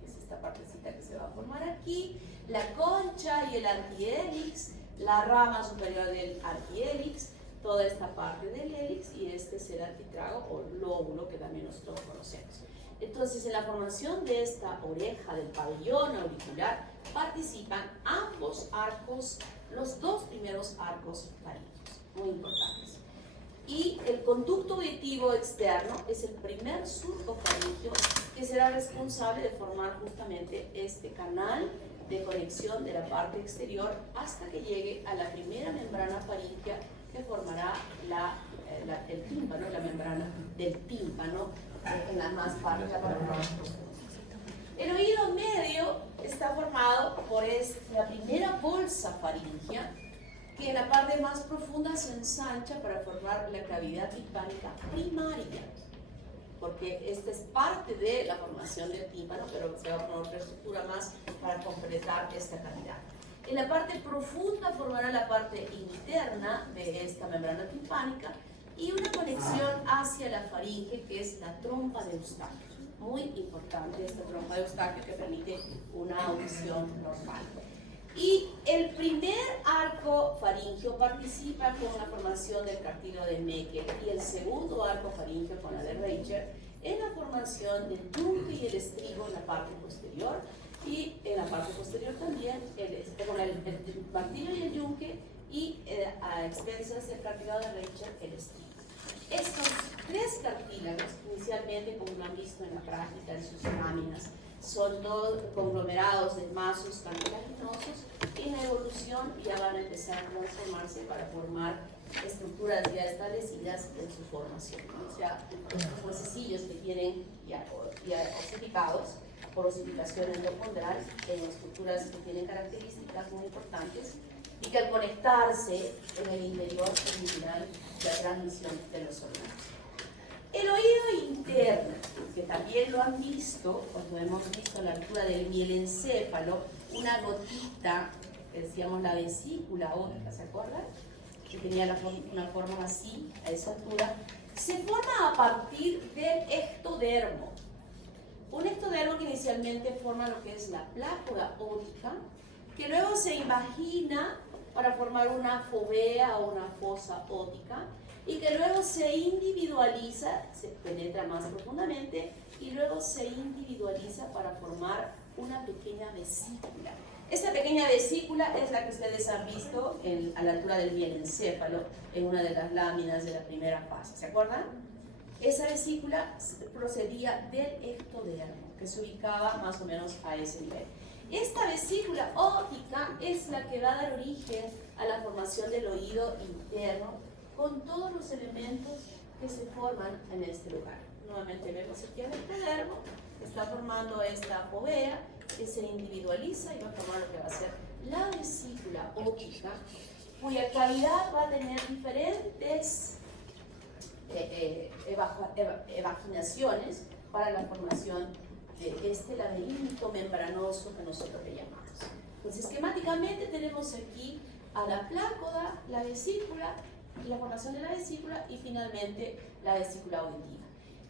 que es esta partecita que se va a formar aquí, la concha y el antihelix, la rama superior del antihelix, toda esta parte del hélix, y este es el antitrago o lóbulo que también nosotros conocemos. Entonces, en la formación de esta oreja del pabellón auricular participan ambos arcos, los dos primeros arcos faríngeos, muy importantes. Y el conducto auditivo externo es el primer surco faríngeo que será responsable de formar justamente este canal de conexión de la parte exterior hasta que llegue a la primera membrana faríngea que formará el tímpano, la membrana del tímpano en la más parte de la parte. El oído medio está formado por la primera bolsa faríngea, que en la parte más profunda se ensancha para formar la cavidad timpánica primaria, porque esta es parte de la formación del tímpano, pero se va a formar otra estructura más para completar esta cavidad. En la parte profunda formará la parte interna de esta membrana timpánica y una conexión hacia la faringe, que es la trompa de Eustaquio. Muy importante esta trompa de Eustaquio, que permite una audición normal. Y el primer arco faríngeo participa con la formación del cartílago de Meckel y el segundo arco faríngeo con la de Reicher en la formación del yunque y el estribo en la parte posterior, y en la parte posterior también el cartílago y el yunque, y a expensas del cartílago de Reicher el estribo. Estos tres cartílagos, inicialmente, como lo han visto en la práctica en sus láminas, son todos conglomerados de mazos cartilaginosos, y en la evolución ya van a empezar a transformarse para formar estructuras ya establecidas en su formación, ¿no? O sea, estos huesecillos que tienen ya osificados por osificación endocondral en estructuras que tienen características muy importantes y que al conectarse en el interior permitirán la transmisión de los órganos. El oído interno, que también lo han visto cuando hemos visto a la altura del mielencéfalo, una gotita, que decíamos la vesícula óptica, ¿se acuerdan? Que tenía una forma así, a esa altura, se forma a partir del ectodermo. Un ectodermo que inicialmente forma lo que es la plácula óptica, que luego se invagina para formar una fovea o una fosa óptica, y que luego se individualiza, se penetra más profundamente, y luego se individualiza para formar una pequeña vesícula. Esta pequeña vesícula es la que ustedes han visto a la altura del mielencéfalo en una de las láminas de la primera fase. ¿Se acuerdan? Esa vesícula procedía del ectodermo, que se ubicaba más o menos a ese nivel. Esta vesícula óptica es la que va a dar origen a la formación del oído interno con todos los elementos que se forman en este lugar. Nuevamente vemos aquí el ectodermo, que está formando esta fovea, que se individualiza y va a formar lo que va a ser la vesícula óptica, cuya cavidad va a tener diferentes evaginaciones para la formación de este laberinto membranoso que nosotros le llamamos. Entonces, esquemáticamente tenemos aquí a la plácoda, la vesícula, la formación de la vesícula y finalmente la vesícula auditiva.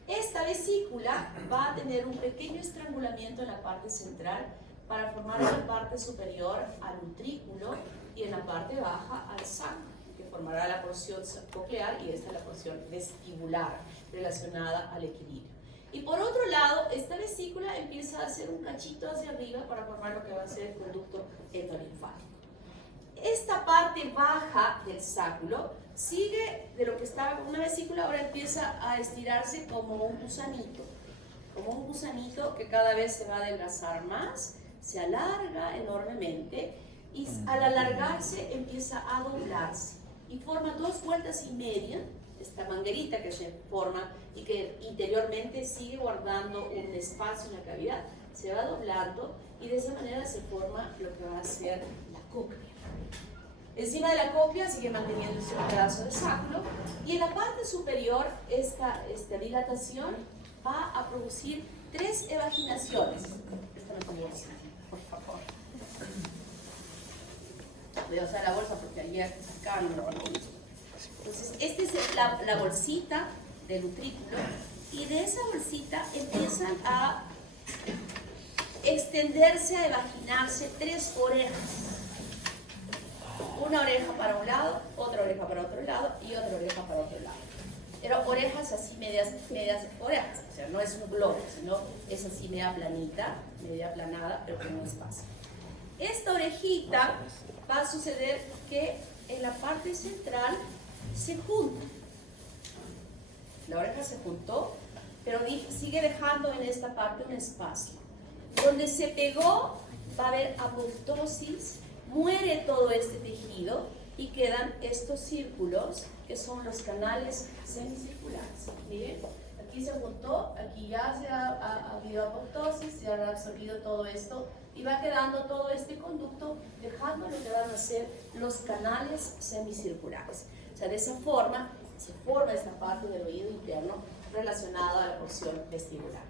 Esta vesícula va a tener un pequeño estrangulamiento en la parte central para formar en la parte superior al utrículo y en la parte baja al sacro, que formará la porción coclear y esta es la porción vestibular relacionada al equilibrio. Y por otro lado, esta vesícula empieza a hacer un cachito hacia arriba para formar lo que va a ser el conducto endolinfático. Esta parte baja del sacro sigue de lo que estaba como una vesícula, ahora empieza a estirarse como un gusanito que cada vez se va a adelgazar más, se alarga enormemente y al alargarse empieza a doblarse y forma 2 vueltas y media, esta manguerita que se forma y que interiormente sigue guardando un espacio en la cavidad, se va doblando y de esa manera se forma lo que va a ser la cóclea. Encima de la cóclea sigue manteniéndose un pedazo de sacro y en la parte superior esta dilatación va a producir 3 evaginaciones. Por favor. Voy a usar la bolsa porque ayer sacaron la bolsa. Entonces, esta es la bolsita del utrículo y de esa bolsita empiezan a extenderse, a evaginarse 3 orejas. Una oreja para un lado, otra oreja para otro lado y otra oreja para otro lado. Pero orejas así medias orejas, o sea, no es un globo, sino es así media planita, media aplanada, pero con un espacio. Esta orejita va a suceder que en la parte central se junta. La oreja se juntó, pero sigue dejando en esta parte un espacio. Donde se pegó va a haber apoptosis, muere todo este tejido y quedan estos círculos que son los canales semicirculares. Miren, aquí se juntó, aquí ya se ha habido apoptosis, se ha absorbido todo esto y va quedando todo este conducto dejando lo que van a ser los canales semicirculares. O sea, de esa forma se forma esta parte del oído interno relacionada a la porción vestibular.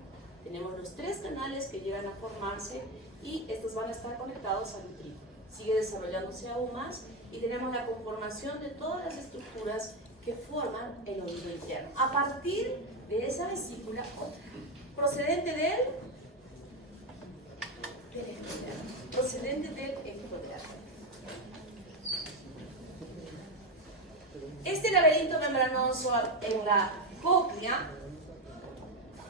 Tenemos los 3 canales que llegan a formarse y estos van a estar conectados al utrículo. Sigue desarrollándose aún más y tenemos la conformación de todas las estructuras que forman el oído interno a partir de esa vesícula procedente del ectodermo. Este laberinto membranoso en la cóclea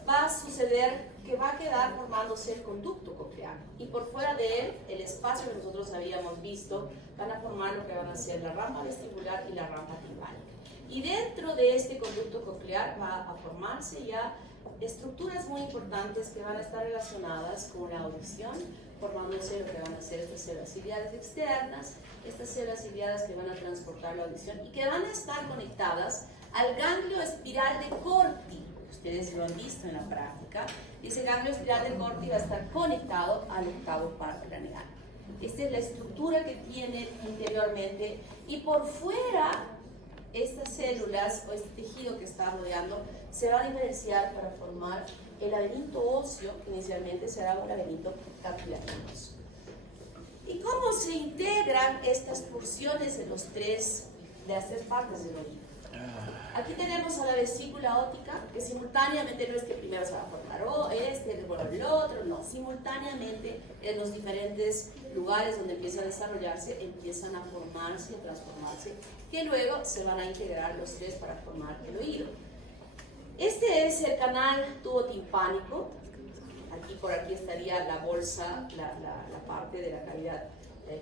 va a suceder que va a quedar formándose el conducto coclear y por fuera de él, el espacio que nosotros habíamos visto, van a formar lo que van a ser la rampa vestibular y la rampa timpánica. Y dentro de este conducto coclear va a formarse ya estructuras muy importantes que van a estar relacionadas con la audición, formándose lo que van a ser estas células ciliares externas, estas células ciliadas que van a transportar la audición y que van a estar conectadas al ganglio espiral de Corti. Ustedes lo han visto en la práctica. Ese ganglio espiral de Corti va a estar conectado al octavo par craneal. Esta es la estructura que tiene interiormente y por fuera estas células o este tejido que está rodeando se va a diferenciar para formar el laberinto óseo, que inicialmente será un laberinto cartilaginoso. ¿Y cómo se integran estas porciones de las 3 partes del oído? Aquí tenemos a la vesícula óptica, que simultáneamente no es que primero se va a formar luego el otro, no, simultáneamente en los diferentes lugares donde empieza a desarrollarse, empiezan a formarse y a transformarse, que luego se van a integrar los 3 para formar el oído. Este es el canal tubotimpánico. Aquí por aquí estaría la bolsa, la parte de la cavidad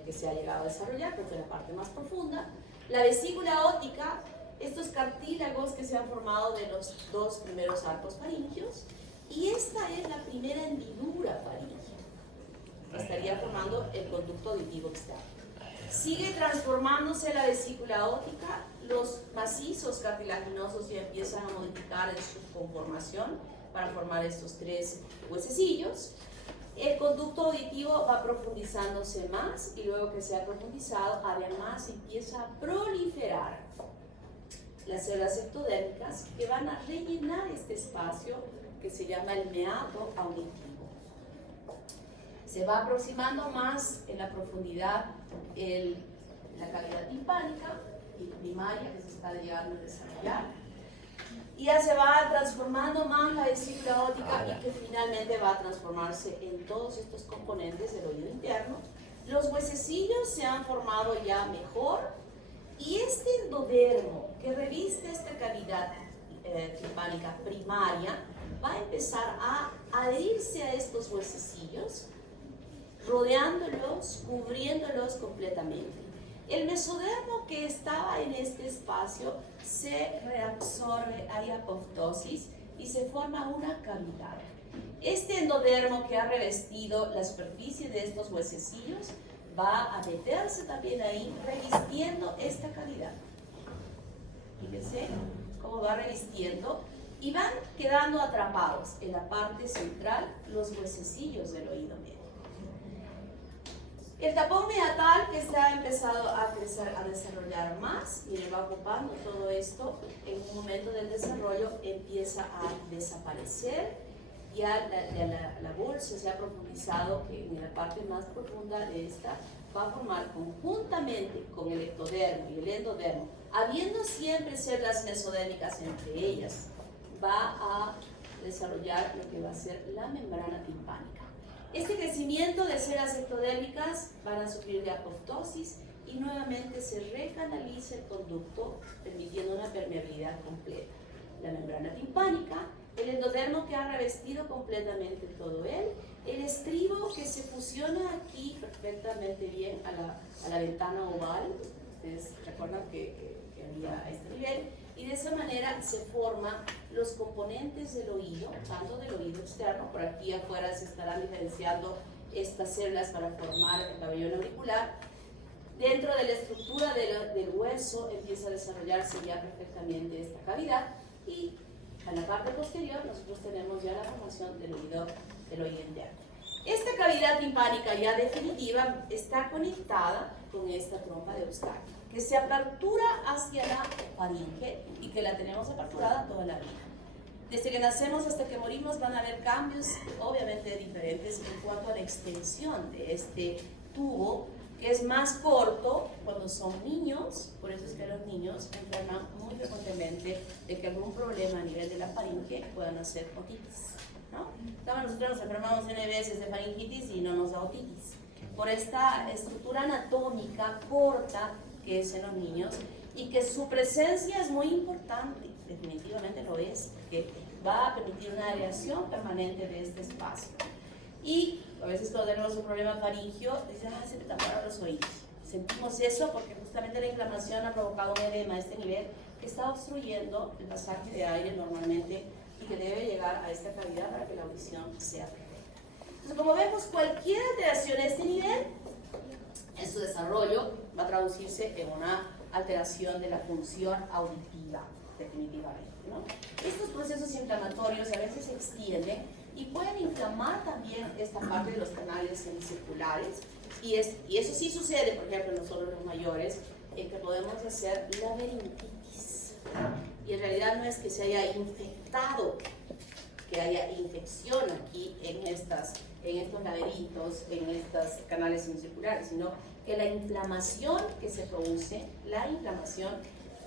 que se ha llegado a desarrollar, porque es la parte más profunda. La vesícula óptica, estos cartílagos que se han formado de los dos primeros arcos faríngeos, y esta es la primera hendidura faríngea. Estaría formando el conducto auditivo externo. Sigue transformándose la vesícula óptica, los macizos cartilaginosos ya empiezan a modificar en su conformación para formar estos tres huesecillos. El conducto auditivo va profundizándose más y luego que se ha profundizado, además empieza a proliferar las células ectodérmicas que van a rellenar este espacio que se llama el meato auditivo. Se va aproximando más en la profundidad la cavidad timpánica y primaria que se está llegando a desarrollar. Y ya se va transformando más la vesícula óptica y que finalmente va a transformarse en todos estos componentes del oído interno. Los huesecillos se han formado ya mejor y este endodermo que reviste esta cavidad timpánica primaria va a empezar a adherirse a estos huesecillos, rodeándolos, cubriéndolos completamente. El mesodermo que estaba en este espacio se reabsorbe, hay apoptosis y se forma una cavidad. Este endodermo que ha revestido la superficie de estos huesecillos va a meterse también ahí, revistiendo esta cavidad. Fíjense cómo va revistiendo y van quedando atrapados en la parte central los huesecillos del oído medio. El tapón meatal que se ha empezado a crecer, a desarrollar más y le va ocupando todo esto, en un momento del desarrollo empieza a desaparecer. Ya la bolsa se ha profundizado en la parte más profunda de esta, va a formar conjuntamente con el ectodermo y el endodermo, habiendo siempre células mesodérmicas entre ellas, va a desarrollar lo que va a ser la membrana timpánica. Este crecimiento de células ectodérmicas van a sufrir de apoptosis y nuevamente se recanaliza el conducto, permitiendo una permeabilidad completa. La membrana timpánica, el endodermo que ha revestido completamente todo él, el estribo que se fusiona aquí perfectamente bien a la ventana oval. Ustedes recuerdan que había a este nivel, y de esa manera se forman los componentes del oído, tanto del oído externo, por aquí afuera se estarán diferenciando estas células para formar el pabellón auricular. Dentro de la estructura del hueso empieza a desarrollarse ya perfectamente esta cavidad, y en la parte posterior nosotros tenemos ya la formación del oído interno. Esta cavidad timpánica ya definitiva está conectada con esta trompa de Eustaquio, que se apertura hacia la faringe y que la tenemos aperturada toda la vida. Desde que nacemos hasta que morimos van a haber cambios obviamente diferentes en cuanto a la extensión de este tubo, que es más corto cuando son niños. Por eso es que los niños enferman muy frecuentemente de que algún problema a nivel de la faringe puedan hacer otitis, ¿no? Nosotros nos enfermamos N veces de faringitis y no nos da otitis, por esta estructura anatómica corta que es en los niños, y que su presencia es muy importante, definitivamente lo es, porque va a permitir una aireación permanente de este espacio. Y a veces cuando tenemos un problema faringio, dicen, se me taparon los oídos. Sentimos eso porque justamente la inflamación ha provocado un edema a este nivel que está obstruyendo el pasaje de aire normalmente y que debe llegar a esta cavidad para que la audición sea perfecta. Entonces, como vemos, cualquier alteración a este nivel, en su desarrollo, va a traducirse en una alteración de la función auditiva, definitivamente, ¿no? Estos procesos inflamatorios a veces se extienden y pueden inflamar también esta parte de los canales semicirculares, y eso sí sucede, por ejemplo, en nosotros los mayores, en que podemos hacer laberintitis. Y en realidad no es que se haya infectado, que haya infección aquí en estos laberintos, en estos canales semicirculares, sino que la inflamación que se produce, la inflamación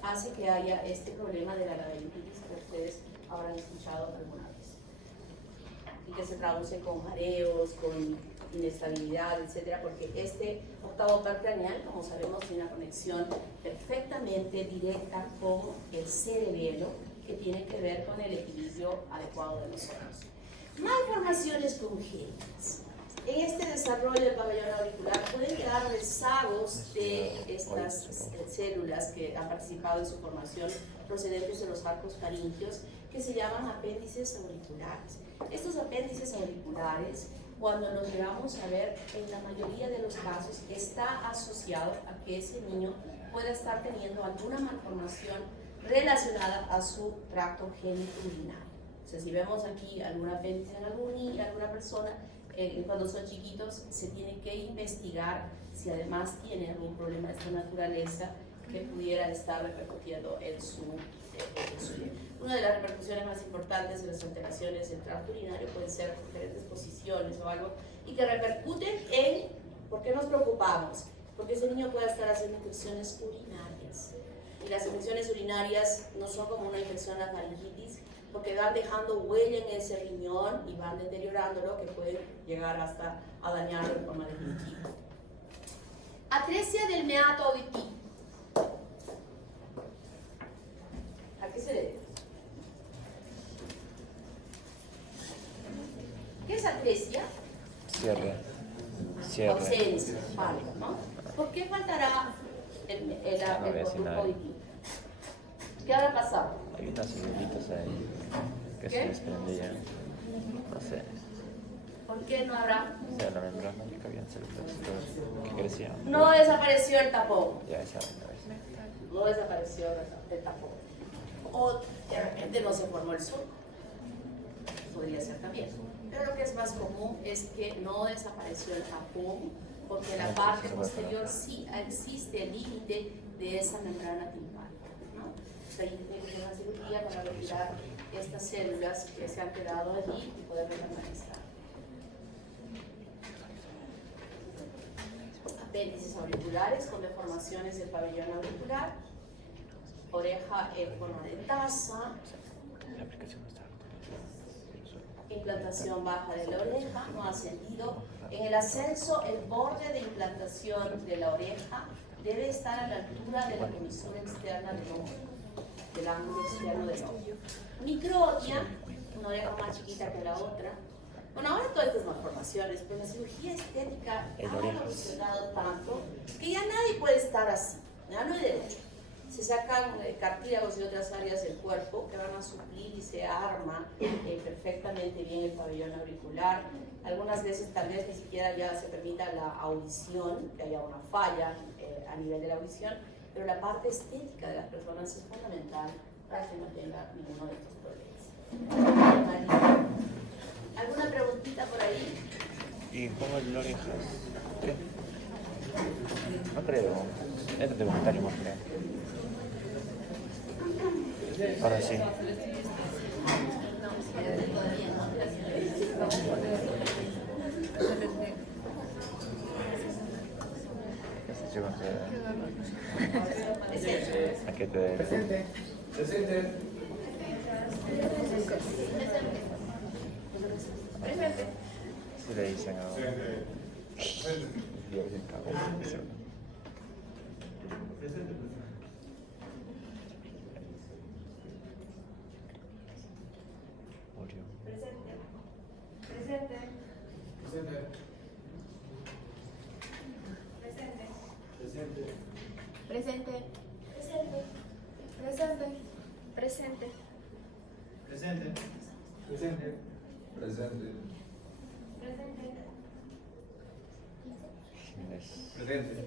hace que haya este problema de la laberintitis que ustedes habrán escuchado alguna vez, y que se traduce con mareos, con inestabilidad, etcétera, porque este octavo par craneal, como sabemos, tiene una conexión perfectamente directa con el cerebelo, que tiene que ver con el equilibrio adecuado de nosotros. Malformaciones congénitas. En este desarrollo del pabellón auricular pueden quedar rezagos de estas células que han participado en su formación procedentes de los arcos faríngeos, que se llaman apéndices auriculares. Estos apéndices auriculares, cuando los llegamos a ver, en la mayoría de los casos está asociado a que ese niño pueda estar teniendo alguna malformación relacionada a su tracto genitourinario. O sea, si vemos aquí algún apéndice en alguna persona, cuando son chiquitos, se tiene que investigar si además tiene algún problema de esta naturaleza que pudiera estar repercutiendo en su vida. Una de las repercusiones más importantes de las alteraciones del tracto urinario pueden ser diferentes posiciones o algo, y que repercuten en, ¿por qué nos preocupamos? Porque ese niño puede estar haciendo infecciones urinarias. Y las infecciones urinarias no son como una infección a faringitis, porque van dejando huella en ese riñón y van deteriorándolo, que puede llegar hasta a dañarlo de forma definitiva. Atresia del meato auditivo. ¿A qué se debe? ¿Qué es atresia? Cierre. Ausencia, falta, ¿no? ¿Por qué faltará el conducto auditivo? ¿Qué habrá pasado? Hay unas celulitas ahí que se desprendían. No sé. ¿Por qué no habrá? O sea, la membrana que habían células que crecían. No desapareció el tapón. Ya esa una vez. No desapareció el tapón. O de repente no se formó el surco. Podría ser también. Pero lo que es más común es que no desapareció el tapón, porque en la parte posterior sí existe el límite de esa membrana timpánica, ¿no? O sea, ahí tiene que hacer una cirugía para retirar estas células que se han quedado allí y poder reorganizar. Apéndices auriculares con deformaciones del pabellón auricular, oreja en forma de taza, La aplicación no está. implantación baja de la oreja, no ascendido. En el ascenso, el borde de implantación de la oreja debe estar a la altura de la comisura externa del ojo, del ángulo externo del ojo. Microtia, una oreja más chiquita que la otra. Bueno, ahora todas estas malformaciones, pues la cirugía estética ha evolucionado tanto que ya nadie puede estar así, ya no hay derecho. Se sacan cartílagos de otras áreas del cuerpo que van a suplir y se arma perfectamente bien el pabellón auricular. Algunas veces tal vez ni siquiera ya se permita la audición, que haya una falla a nivel de la audición, pero la parte estética de las personas es fundamental para que no tenga ninguno de estos problemas. ¿Alguna preguntita por ahí? ¿Y cómo es la oreja? ¿Qué? No creo. Este te comentario más creo. Ahora sí. Este chico ¿a qué te debe? Presente. Presente. Sí le dicen a... Yo bien cago. Orión. Presente.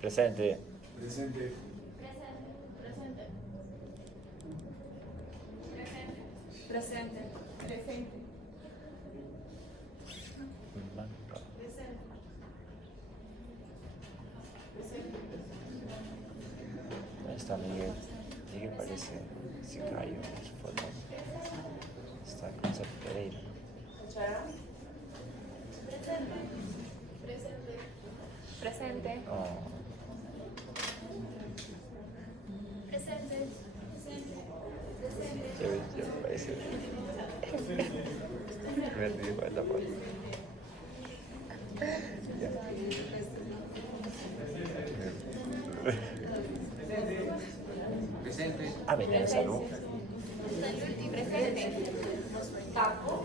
Presente. Presente. Presente. Manca. ¿Dónde está Miguel? Miguel parece sicario en su foto. Está con esa Pereira. ¿Escucharon? Presente. Oh. Ya me parece. Me río con esta foto. Ya. Presente. Ah, venía de salud. Taco.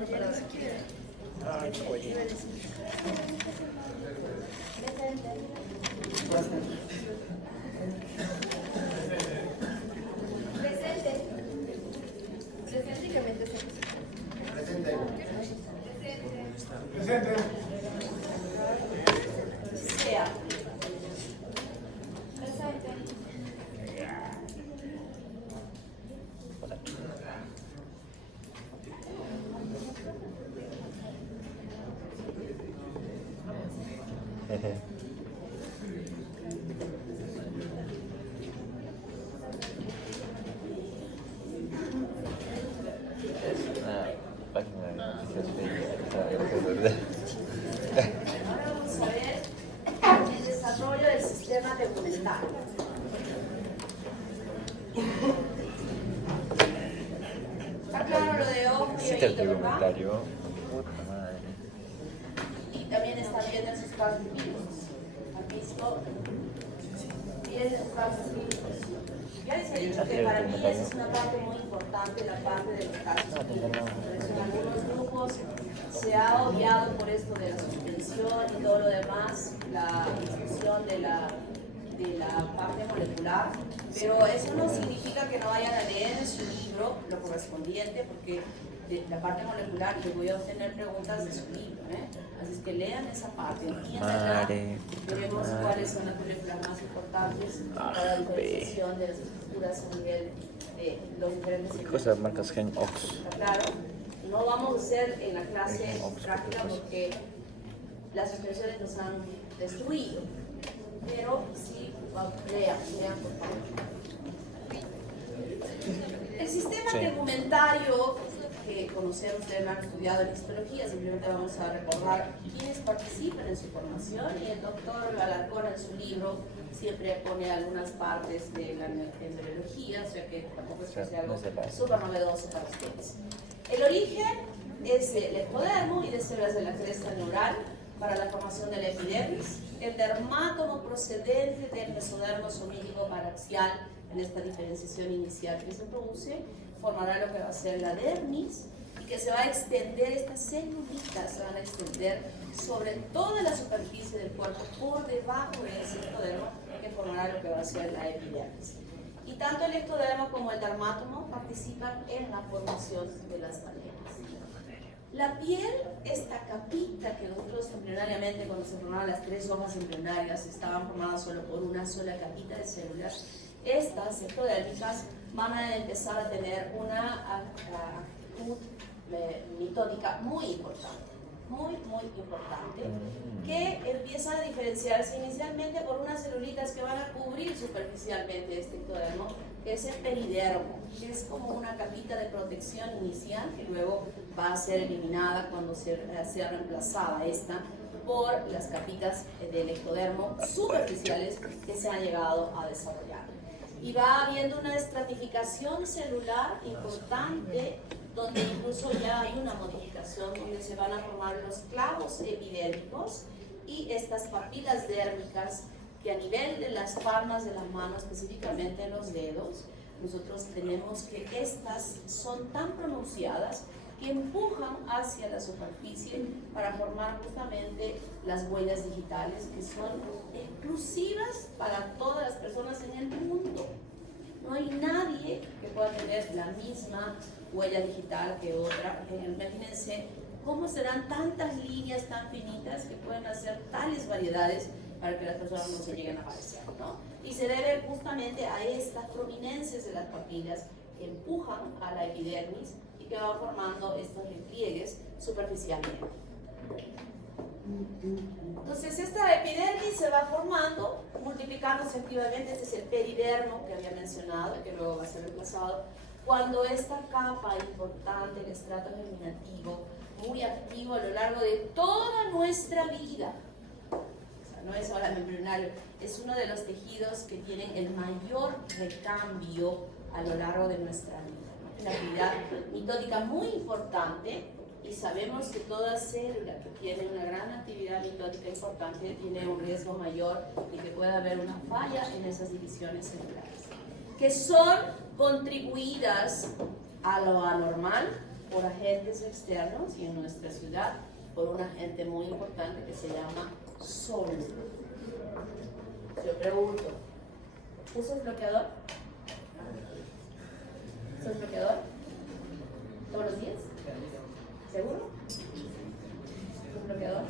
Ay, cuello. Presente. Específicamente Presente. presente. Sea. Presente. Hola. Página de noticias Facebook. Ahora vamos a ver el desarrollo del sistema tegumentario. Está claro lo de ojo y Cita el oído, ¿verdad? tegumentario. Puta madre. Y también está bien en sus casos vivos. ¿Han visto? Bien en sus casos vivos. Ya les he dicho que para mí esa es una parte muy importante, la parte de los casos vivos. En algunos grupos se ha obviado por esto de la suspensión y todo lo demás, la discusión de la parte molecular, pero eso no significa que no vayan a leer en su libro lo correspondiente, porque de la parte molecular yo voy a obtener preguntas de su libro, ¿eh? Así es que lean esa parte, entiendan, veremos cuáles son las moléculas más importantes para la diferenciación de las estructuras a nivel de los diferentes ¿Qué cosa marcas Gen Ox? ¿Está claro? No vamos a hacer en la clase práctica porque las expresiones nos han destruido, pero sí, lean por favor. El sistema tegumentario que conocemos, ustedes lo han estudiado en histología, simplemente vamos a recordar quiénes participan en su formación, y el doctor Alarcón en su libro siempre pone algunas partes de la embriología, o sea que tampoco es que sea algo súper novedoso para ustedes. El origen es del ectodermo y de células de la cresta neural para la formación de la epidermis, el dermátomo procedente del mesodermo somítico paraxial en esta diferenciación inicial que se produce, formará lo que va a ser la dermis, y que se va a extender, estas celulitas se van a extender sobre toda la superficie del cuerpo por debajo del ectodermo, que formará lo que va a ser la epidermis. Y tanto el ectodermo como el dermátomo participan en la formación de las aletas. La piel, esta capita que nosotros embrionariamente, cuando se formaban las 3 hojas embrionarias, estaban formadas solo por una sola capita de células, estas ectodérmicas van a empezar a tener una actitud mitótica muy importante, muy importante, que empiezan a diferenciarse inicialmente por unas celulitas que van a cubrir superficialmente este ectodermo, que es el peridermo, que es como una capita de protección inicial que luego va a ser eliminada cuando sea reemplazada esta por las capitas del ectodermo superficiales que se han llegado a desarrollar. Y va habiendo una estratificación celular importante, donde incluso ya hay una modificación donde se van a formar los clavos epidérmicos y estas papilas dérmicas, que a nivel de las palmas de la mano, específicamente en los dedos, nosotros tenemos que estas son tan pronunciadas que empujan hacia la superficie para formar justamente las huellas digitales, que son exclusivas para todas las personas en el mundo. No hay nadie que pueda tener la misma huella digital que otra. Imagínense cómo serán tantas líneas tan finitas que pueden hacer tales variedades para que las personas no se lleguen a parecer, ¿no? Y se debe justamente a estas prominencias de las papilas que empujan a la epidermis y que van formando estos repliegues superficialmente. Entonces esta epidermis se va formando, multiplicándose activamente. Este es el peridermo que había mencionado y que luego va a ser reemplazado. Cuando esta capa importante, el estrato germinativo, muy activo a lo largo de toda nuestra vida, no es solamente embrionario, es uno de los tejidos que tienen el mayor recambio a lo largo de nuestra vida, ¿no? Una actividad mitótica muy importante, y sabemos que toda célula que tiene una gran actividad mitótica importante tiene un riesgo mayor y que puede haber una falla en esas divisiones celulares, que son contribuidas a lo anormal por agentes externos y en nuestra ciudad por un agente muy importante que se llama sol. Yo pregunto, ¿usas bloqueador? ¿Usas bloqueador? ¿Todos los días? ¿Seguro? ¿Usas bloqueador?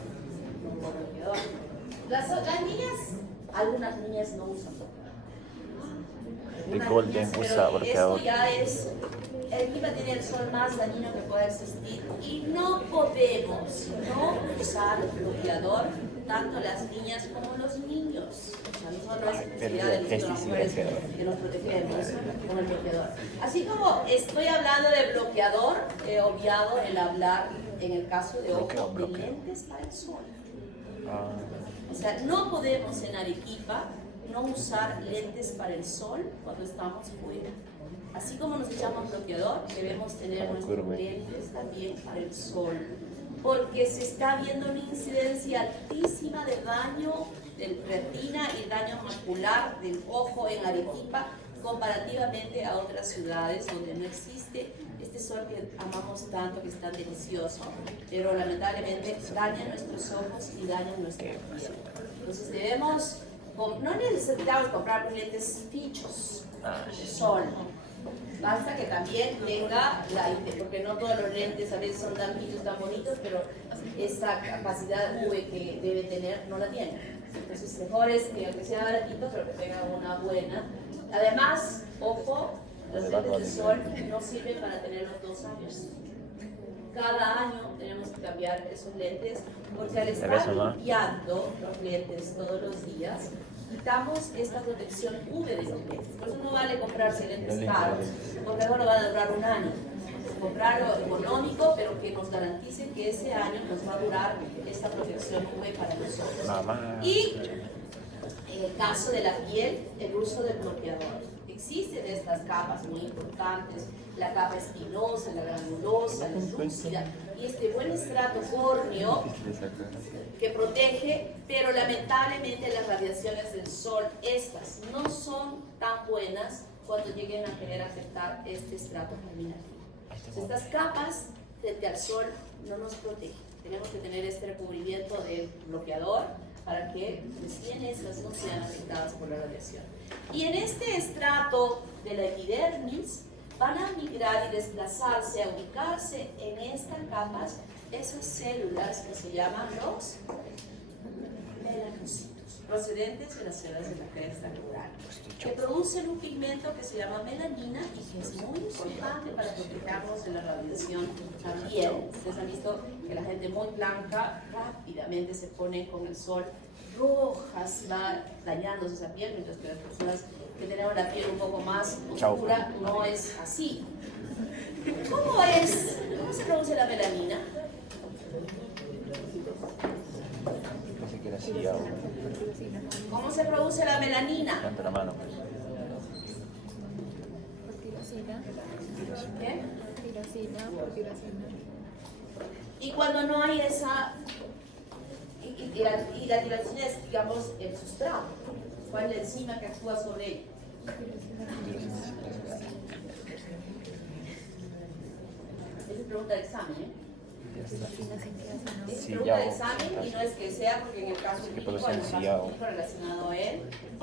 No uso bloqueador. Las niñas, algunas niñas no usan bloqueador. The Golden usa bloqueador. Esto ya es, el clima tiene el sol más dañino que pueda existir y no podemos no usar bloqueador tanto las niñas como los niños. O sea, no solo es necesidad de nosotros las mujeres que nos protegemos con el bloqueador. Así como estoy hablando de bloqueador, he obviado el hablar en el caso de ojo de lentes para el sol. O sea, no podemos en Arequipa no usar lentes para el sol cuando estamos fuera. Así como nos echamos bloqueador, debemos tener nuestros lentes también para el sol, porque se está viendo una incidencia altísima de daño del retina y daño macular del ojo en Arequipa comparativamente a otras ciudades donde no existe este sol que amamos tanto, que es tan delicioso, pero lamentablemente daña nuestros ojos y daña nuestra piel. Entonces debemos, no necesitamos comprar lentes fichos de sol, basta que también tenga porque no todos los lentes a veces son tan fichos, tan bonitos, pero esa capacidad UV que debe tener no la tiene. Entonces mejor es que aunque sea baratito, pero que tenga una buena. Además, ojo, los lentes de sol no sirven para tenerlos 2 años. Cada año tenemos que cambiar esos lentes porque al estar limpiando los lentes todos los días, quitamos esta protección UV de los lentes. Por eso no vale comprarse lentes caros, porque luego va a durar un año. Comprarlo económico, pero que nos garantice que ese año nos va a durar esta protección UV para nosotros. Y en el caso de la piel, el uso del bloqueador. Existen estas capas muy importantes, la capa espinosa, la granulosa, la lúcida, y este buen estrato córneo que protege, pero lamentablemente las radiaciones del sol, estas no son tan buenas cuando lleguen a querer afectar este estrato germinativo. Estas capas frente al sol no nos protegen. Tenemos que tener este recubrimiento del bloqueador para que recién estas no sean afectadas por la radiación. Y en este estrato de la epidermis van a migrar y desplazarse, a ubicarse en estas capas esas células que se llaman los melanocitos, procedentes de las células de la cresta neural, que producen un pigmento que se llama melanina y que es muy importante para protegernos de la radiación también. Ustedes han visto que la gente muy blanca rápidamente se pone con el sol rojas, va dañándose esa piel, mientras que las personas que tenemos la piel un poco más oscura no es así. ¿Cómo se produce la melanina? ¿Cómo se produce la melanina? Levanta la mano, pues. ¿Qué? Tirosina. Y cuando no hay esa... Y la tirosina es, digamos, el sustrato. ¿Cuál es la enzima que actúa sobre ella? Esa es pregunta de examen, ¿eh? Es pregunta de examen y no es que sea porque en el caso clínico hay un caso clínico relacionado a él,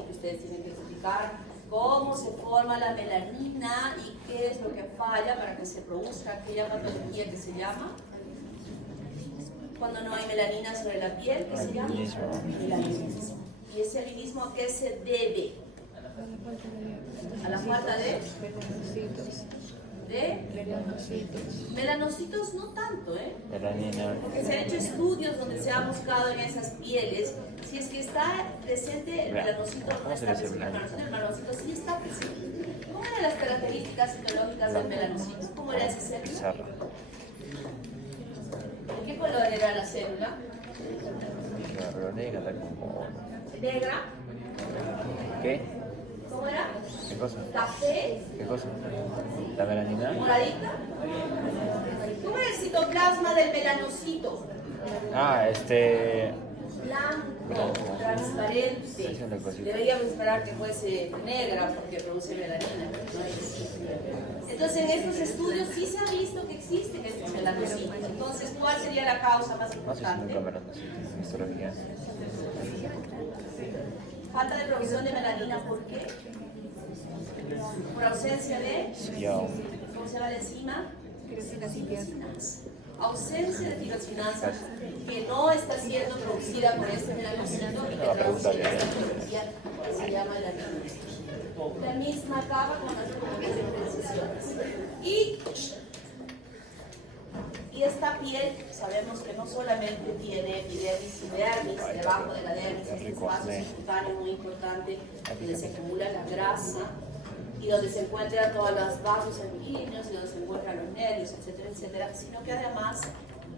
ustedes tienen que explicar cómo se forma la melanina y qué es lo que falla para que se produzca aquella patología que se llama, cuando no hay melanina sobre la piel, ¿qué se llama? Melanismo. ¿Y ese albinismo a qué se debe? A la falta de melanocitos no tanto, Melanina. porque se han hecho estudios donde se ha buscado en esas pieles si es que está presente el melanocito o no está presente el melanocito, sí está presente. ¿Cómo eran las características fisiológicas del melanocito? ¿Cómo era esa célula? ¿De qué color era la célula? ¿Negra? ¿Qué? ¿Cómo era? ¿Qué cosa? ¿Café? ¿Qué cosa? ¿La melanina? ¿Moradita? ¿Cómo era el citoplasma del melanocito? blanco, transparente. Deberíamos esperar que fuese negra porque produce melanina, pero no es. Entonces, en estos estudios sí se ha visto que existen estos melanocitos. Entonces, ¿cuál sería la causa más No sé si importante? nunca melanocitos en histología. Falta de provisión de melanina, ¿por qué? Por ausencia de, ¿cómo se llama la enzima? Tirosinasa. Ausencia de tirosinasa que no está siendo producida por este melanocito y que traduce esta patología que se llama la anemia. La misma acaba con las diferenciaciones. Y esta piel, sabemos que no solamente tiene epidermis y dermis, debajo de la dermis, este espacio subcutáneo muy importante donde se acumula la grasa y donde se encuentran todos los vasos sanguíneos y donde se encuentran los nervios, etcétera, etcétera, sino que además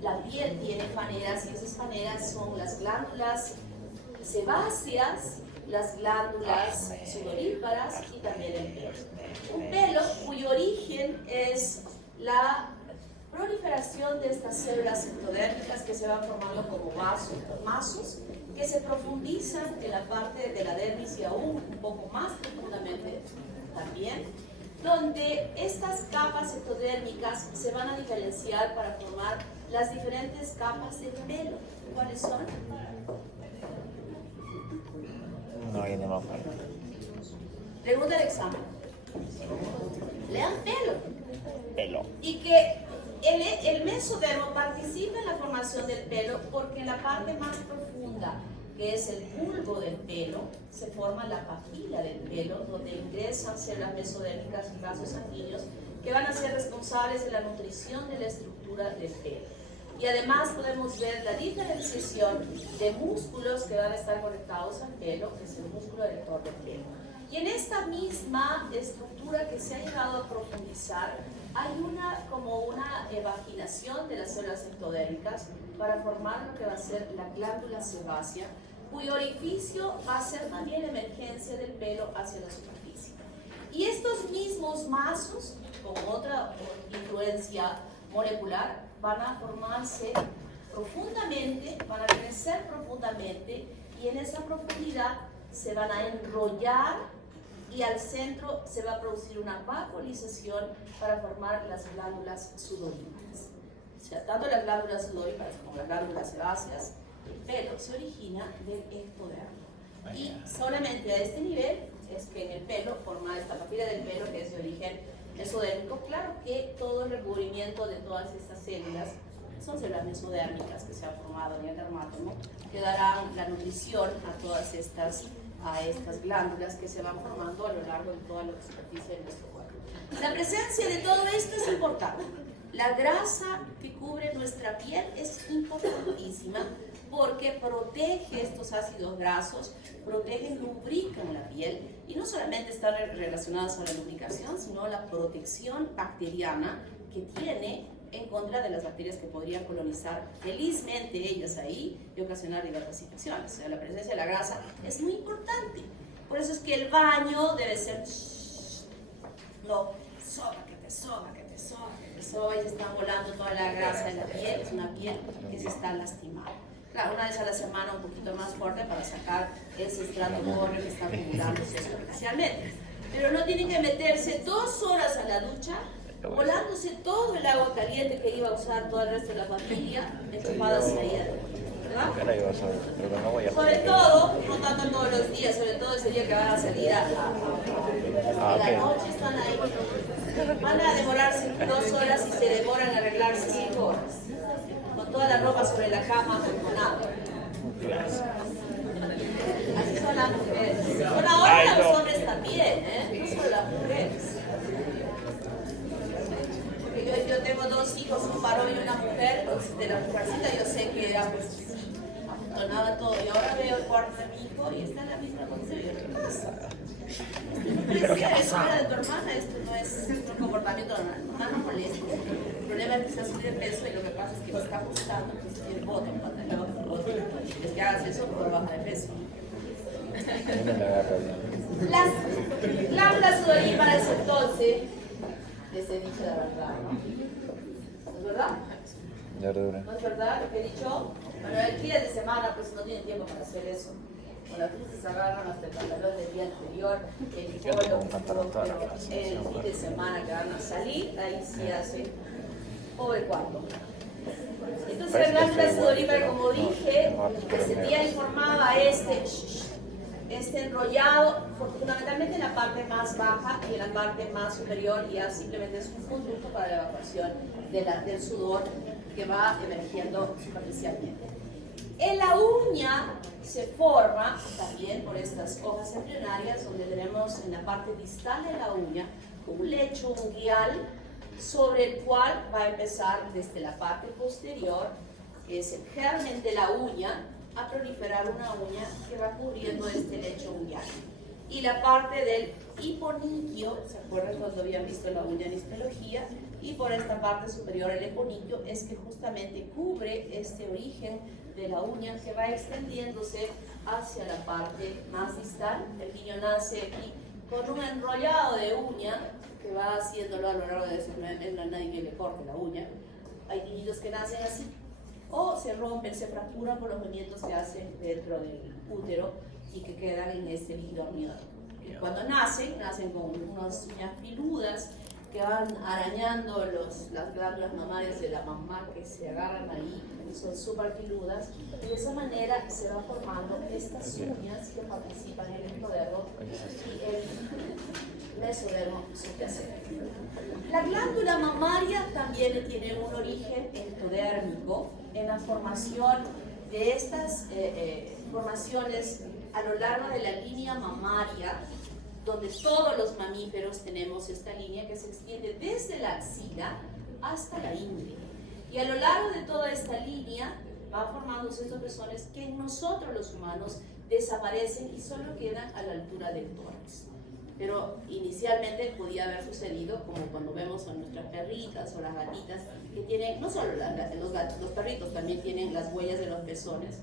la piel tiene faneras y esas faneras son las glándulas sebáceas, las glándulas sudoríparas y también el pelo. Un pelo cuyo origen es la proliferación de estas células ectodérmicas que se van formando como vasos, mazos, que se profundizan en la parte de la dermis y aún un poco más profundamente también, donde estas capas ectodérmicas se van a diferenciar para formar las diferentes capas del pelo. ¿Cuáles son? No hay nada más. Pregunta del examen. Lean pelo. Pelo. Y que el mesodermo participa en la formación del pelo porque en la parte más profunda, que es el bulbo del pelo, se forma la papila del pelo, donde ingresan células mesodérmicas y vasos sanguíneos que van a ser responsables de la nutrición de la estructura del pelo. Y además podemos ver la diferenciación de músculos que van a estar conectados al pelo, que es el músculo erector del pelo. Y en esta misma estructura que se ha llegado a profundizar, hay como una evaginación de las células ectodérmicas para formar lo que va a ser la glándula sebácea, cuyo orificio va a ser también emergencia del pelo hacia la superficie. Y estos mismos mazos, con otra influencia molecular, van a formarse profundamente, van a crecer profundamente y en esa profundidad se van a enrollar y al centro se va a producir una vaporización para formar las glándulas sudoríparas. O sea, tanto las glándulas sudoríparas como las glándulas sebáceas, el pelo se origina del ectodermo. Y solamente a este nivel es que en el pelo forma esta papila del pelo que es de origen mesodérmico. Claro que todo el recubrimiento de todas estas células son células mesodérmicas que se han formado en el dermatomo, que darán la nutrición a todas estas glándulas que se van formando a lo largo de toda la superficie de nuestro cuerpo. La presencia de todo esto es importante. La grasa que cubre nuestra piel es importantísima porque protege estos ácidos grasos, protegen, lubrican la piel y no solamente están relacionadas a la lubricación, sino a la protección bacteriana que tiene en contra de las bacterias que podrían colonizar felizmente ellas ahí y ocasionar intoxicaciones. O sea, la presencia de la grasa es muy importante. Por eso es que el baño debe ser no, que te soba y se está volando toda la grasa de la piel. Es una piel que se está lastimando. Claro, una vez a la semana un poquito más fuerte para sacar ese estrato córneo que está acumulándose superficialmente. Pero no tienen que meterse 2 horas a la ducha volándose todo el agua caliente que iba a usar todo el resto de la familia, enchufadas ahí adentro, ¿verdad? Sobre todo, no tanto todos los días, sobre todo ese día que van a salir a la noche, están ahí, van a demorarse 2 horas y se demoran a arreglarse 5 horas, con toda la ropa sobre la cama, con agua. Así son las mujeres. Bueno, ahora los hombres también, no solo las mujeres. Yo tengo 2 hijos, un varón y una mujer, entonces de la mujercita yo sé que era pues amontonaba todo. Y ahora veo el cuarto de mi hijo y está en la misma condición. ¿Qué pasa? Pero ¿qué pasa? De tu hermana, esto no es un comportamiento normal, no molesta. El problema es que se sube de peso y lo que pasa es que me está ajustando, pues tiene bote, un pantalón, es que hagas eso, pues baja de peso. Las glándulas sudoríparas entonces, les he dicho la verdad, ¿no? ¿Es verdad? Verdura. ¿No es verdad lo que he dicho? Bueno, el día de semana pues no tienen tiempo para hacer eso. Cuando las luces agarran hasta el pantalón del día anterior, el Yo tengo polo, un pantalón toda la el fin de semana que van a salir, ahí sí hacen pobre cuarto. Entonces Parece la que glándula fue igual, sudorípara, pero como no, dije, no, que se pero tenía informada este enrollado, fundamentalmente en la parte más baja y en la parte más superior, ya simplemente es un conducto para la evacuación del sudor que va emergiendo superficialmente. En la uña se forma también por estas hojas embrionarias, donde tenemos en la parte distal de la uña un lecho unguial sobre el cual va a empezar desde la parte posterior, que es el germen de la uña, a proliferar una uña que va cubriendo este lecho unguial. Y la parte del hiponiquio, ¿se acuerdan cuando habían visto la uña en histología? Y por esta parte superior, el hiponiquio, es que justamente cubre este origen de la uña que va extendiéndose hacia la parte más distal. El niño nace aquí con un enrollado de uña que va haciéndolo a lo largo de su primer, no hay nadie que le corte la uña. Hay niños que nacen así, o se rompen, se fracturan por los movimientos que hacen dentro del útero y que quedan en este líquido amniótico. Cuando nacen con unas uñas filudas que van arañando las glándulas mamarias de la mamá, que se agarran ahí, son súper filudas, y de esa manera se van formando estas uñas que participan en el ectodermo y el mesodermo subyacente. La glándula mamaria también tiene un origen ectodérmico en la formación de estas formaciones a lo largo de la línea mamaria, donde todos los mamíferos tenemos esta línea que se extiende desde la axila hasta la ingle. Y a lo largo de toda esta línea van formándose estos pezones que en nosotros los humanos desaparecen y solo quedan a la altura del tórax. Pero inicialmente podía haber sucedido como cuando vemos a nuestras perritas o las gatitas que tienen, no solo los perritos también tienen las huellas de los pezones,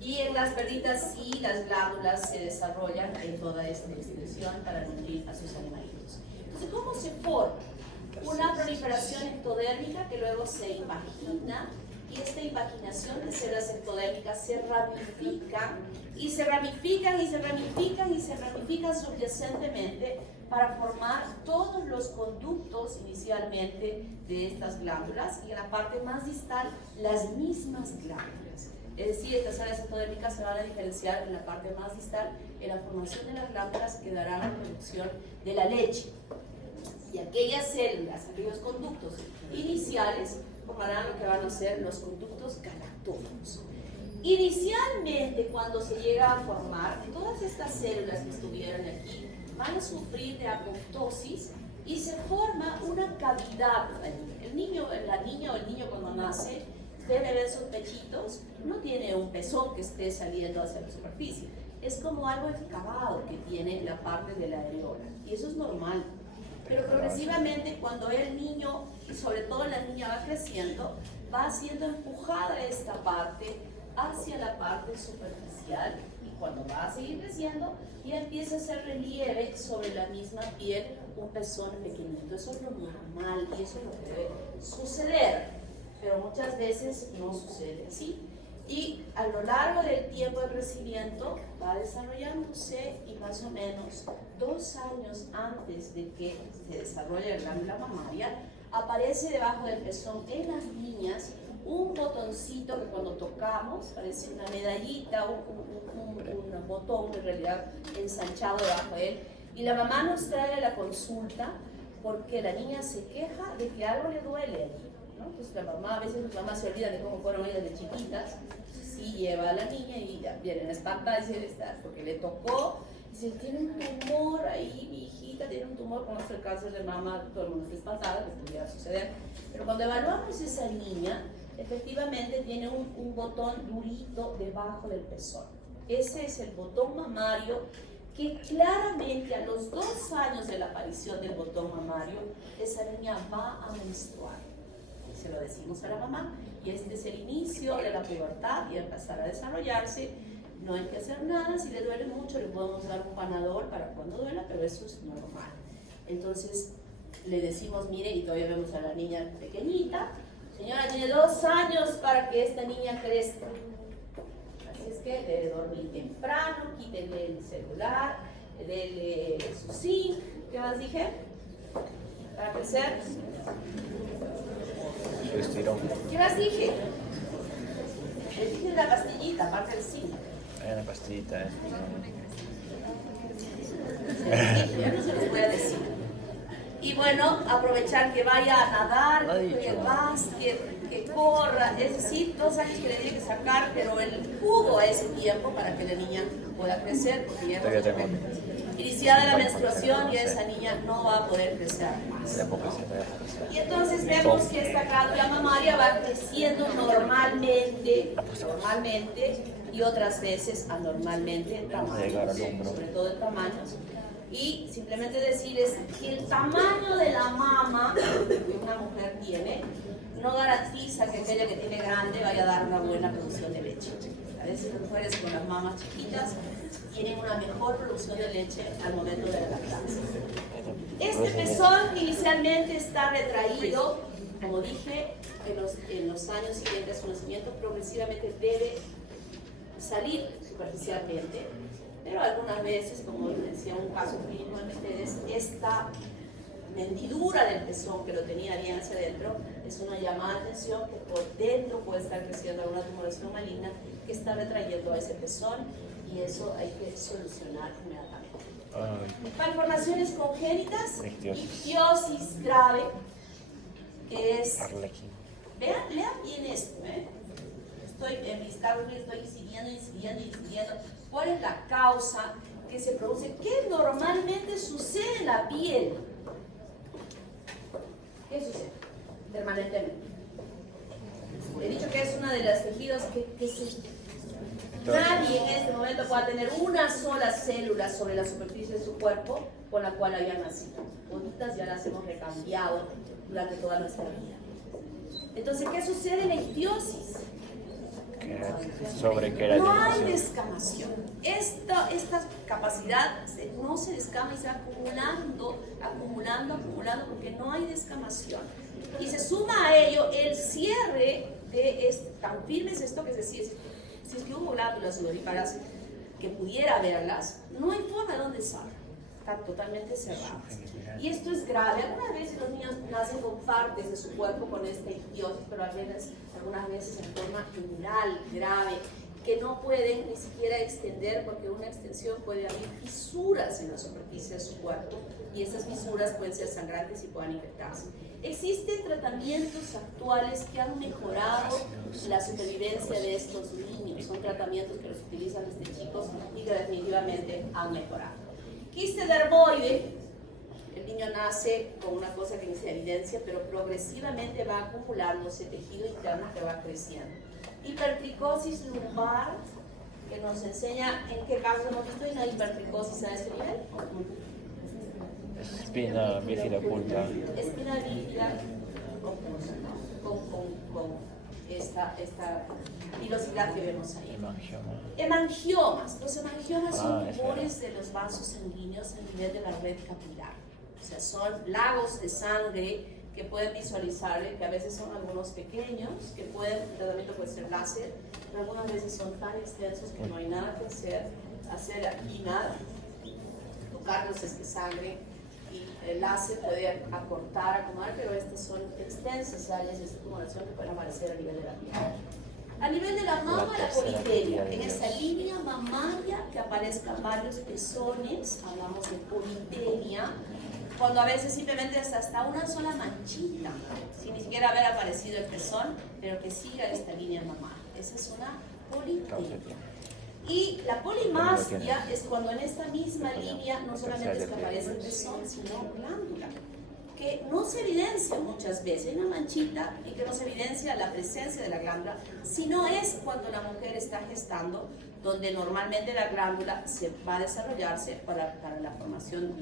y en las perritas sí las glándulas se desarrollan en toda esta extensión para nutrir a sus animalitos. Entonces, ¿cómo se forma? Una proliferación ectodérmica que luego se invagina, y esta invaginación de células ectodérmicas se ramifican y se ramifican y se ramifican y se ramifican subyacentemente para formar todos los conductos inicialmente de estas glándulas, y en la parte más distal las mismas glándulas. Es decir, estas áreas ectodérmicas se van a diferenciar en la parte más distal en la formación de las glándulas que darán la producción de la leche. Y aquellas células, aquellos conductos iniciales formarán lo que van a ser los conductos galactógenos. Inicialmente, cuando se llega a formar, todas estas células que estuvieron aquí van a sufrir de apoptosis y se forma una cavidad. El niño, la niña o el niño cuando nace, debe ver sus pechitos, no tiene un pezón que esté saliendo hacia la superficie, es como algo excavado que tiene la parte de la areola, y eso es normal. Pero progresivamente, cuando el niño, y sobre todo la niña, va creciendo, va siendo empujada esta parte hacia la parte superficial, y cuando va a seguir creciendo, ya empieza a hacer relieve sobre la misma piel un pezón pequeñito. Eso es lo normal y eso es lo que debe suceder. Pero muchas veces no sucede así, y a lo largo del tiempo de crecimiento va desarrollándose, y más o menos 2 años antes de que se desarrolle la glándula mamaria, aparece debajo del pezón en las niñas un botoncito que cuando tocamos parece una medallita, un botón en realidad ensanchado debajo de él, y la mamá nos trae a la consulta porque la niña se queja de que algo le duele allí. Entonces la mamá, a veces las mamás se olvidan de cómo fueron ellas de chiquitas, sí lleva a la niña y ya vienen espantadas y está porque le tocó, y dice, tiene un tumor ahí, mi hijita tiene un tumor, como es el cáncer de mama, todo el mundo está espantada, que pudiera suceder. Pero cuando evaluamos esa niña, efectivamente tiene un botón durito debajo del pezón. Ese es el botón mamario, que claramente a los 2 años de la aparición del botón mamario, esa niña va a menstruar. Se lo decimos a la mamá, y este es el inicio de la pubertad y empezar a desarrollarse. No hay que hacer nada, si le duele mucho le podemos dar un panadol para cuando duela, pero eso es normal. Entonces le decimos, mire, y todavía vemos a la niña pequeñita, Señora, tiene 2 años para que esta niña crezca. Así es que debe dormir temprano, quítenle el celular, denle su zinc. ¿Qué más dije? Para crecer. Su estirón. ¿Qué más dije? Les dije la pastillita, aparte del zinc. Hay una pastillita, Ya no se los voy a decir. Y bueno, aprovechar que vaya a nadar, No he que juegue dicho. básquet, que corra. Es decir, 2 años que le tiene que sacar, pero el jugo a ese tiempo para que la niña pueda crecer. Porque ya Todavía tengo. iniciada la menstruación, ya esa niña no va a poder crecer más. De a poco se va. Y entonces vemos que esta glándula mamaria va creciendo normalmente, y otras veces anormalmente, Vamos a llegar al hombro. sobre todo en tamaños. Y simplemente decirles que el tamaño de la mama que una mujer tiene no garantiza que aquella que tiene grande vaya a dar una buena producción de leche. A veces las mujeres con las mamas chiquitas tienen una mejor producción de leche al momento de la lactancia. Este pezón inicialmente está retraído, como dije, en los años siguientes a su nacimiento, progresivamente debe salir superficialmente, pero algunas veces, como decía un caso clínico en ustedes, esta hendidura del pezón que lo tenía bien hacia adentro es una llamada de atención que por dentro puede estar creciendo alguna tumoración maligna que está retrayendo a ese pezón, y eso hay que solucionar inmediatamente. Malformaciones congénitas, ictiosis grave, que es... Arlequín. Lean bien esto, Estoy en mis cálculos, estoy incidiendo. ¿Cuál es la causa que se produce? ¿Qué normalmente sucede en la piel? ¿Qué sucede permanentemente? He dicho que es uno de los tejidos que nadie en este momento pueda tener una sola célula sobre la superficie de su cuerpo con la cual haya nacido. Bonitas ya las hemos recambiado durante toda nuestra vida. Entonces, ¿qué sucede en la ictiosis? No hay descamación. Esta capacidad no se descama y se va acumulando, porque no hay descamación. Y se suma a ello el cierre de tan firme es esto que es decir, si es que hubo glándulas sudoríparas que pudiera verlas, no hay forma de dónde salga. Están totalmente cerradas. Y esto es grave. Algunas veces los niños nacen con partes de su cuerpo con esta ictiosis, pero algunas veces en forma general, grave, que no pueden ni siquiera extender, porque una extensión puede abrir fisuras en la superficie de su cuerpo, y esas fisuras pueden ser sangrantes y puedan infectarse. Existen tratamientos actuales que han mejorado la supervivencia de estos niños. Son tratamientos que los utilizan desde chicos y que definitivamente han mejorado. Quiste dermoide. El niño nace con una cosa que no se evidencia, pero progresivamente va acumulándose tejido interno que va creciendo. Hipertricosis lumbar, que nos enseña en qué caso hemos visto una hipertricosis a ese nivel. Espina bífida oculta. Espina bífida oculta, con esta pilosidad que vemos ahí. Hemangiomas. Los hemangiomas son tumores de los vasos sanguíneos a nivel de la red capilar. O sea, son lagos de sangre que pueden visualizar, que a veces son algunos pequeños, que el tratamiento puede ser láser, pero algunas veces son tan extensos que no hay nada que hacer aquí nada, tocarlos es que sangre, y el láser puede acortar, acomodar, pero estas son extensas áreas de tumoración que pueden aparecer a nivel de la piel. A nivel de la mama, la politeria. En esa línea mamaria que aparezcan varios pezones, hablamos de politeria, cuando a veces simplemente es hasta una sola manchita, sin ni siquiera haber aparecido el pezón, pero que siga esta línea mamaria. Esa es una politeria. Y la polimastia es cuando en esta misma línea no solamente es que aparece el pezón, sino glándula, que no se evidencia muchas veces, hay una manchita y que no se evidencia la presencia de la glándula, sino es cuando la mujer está gestando, donde normalmente la glándula se va a desarrollarse para la formación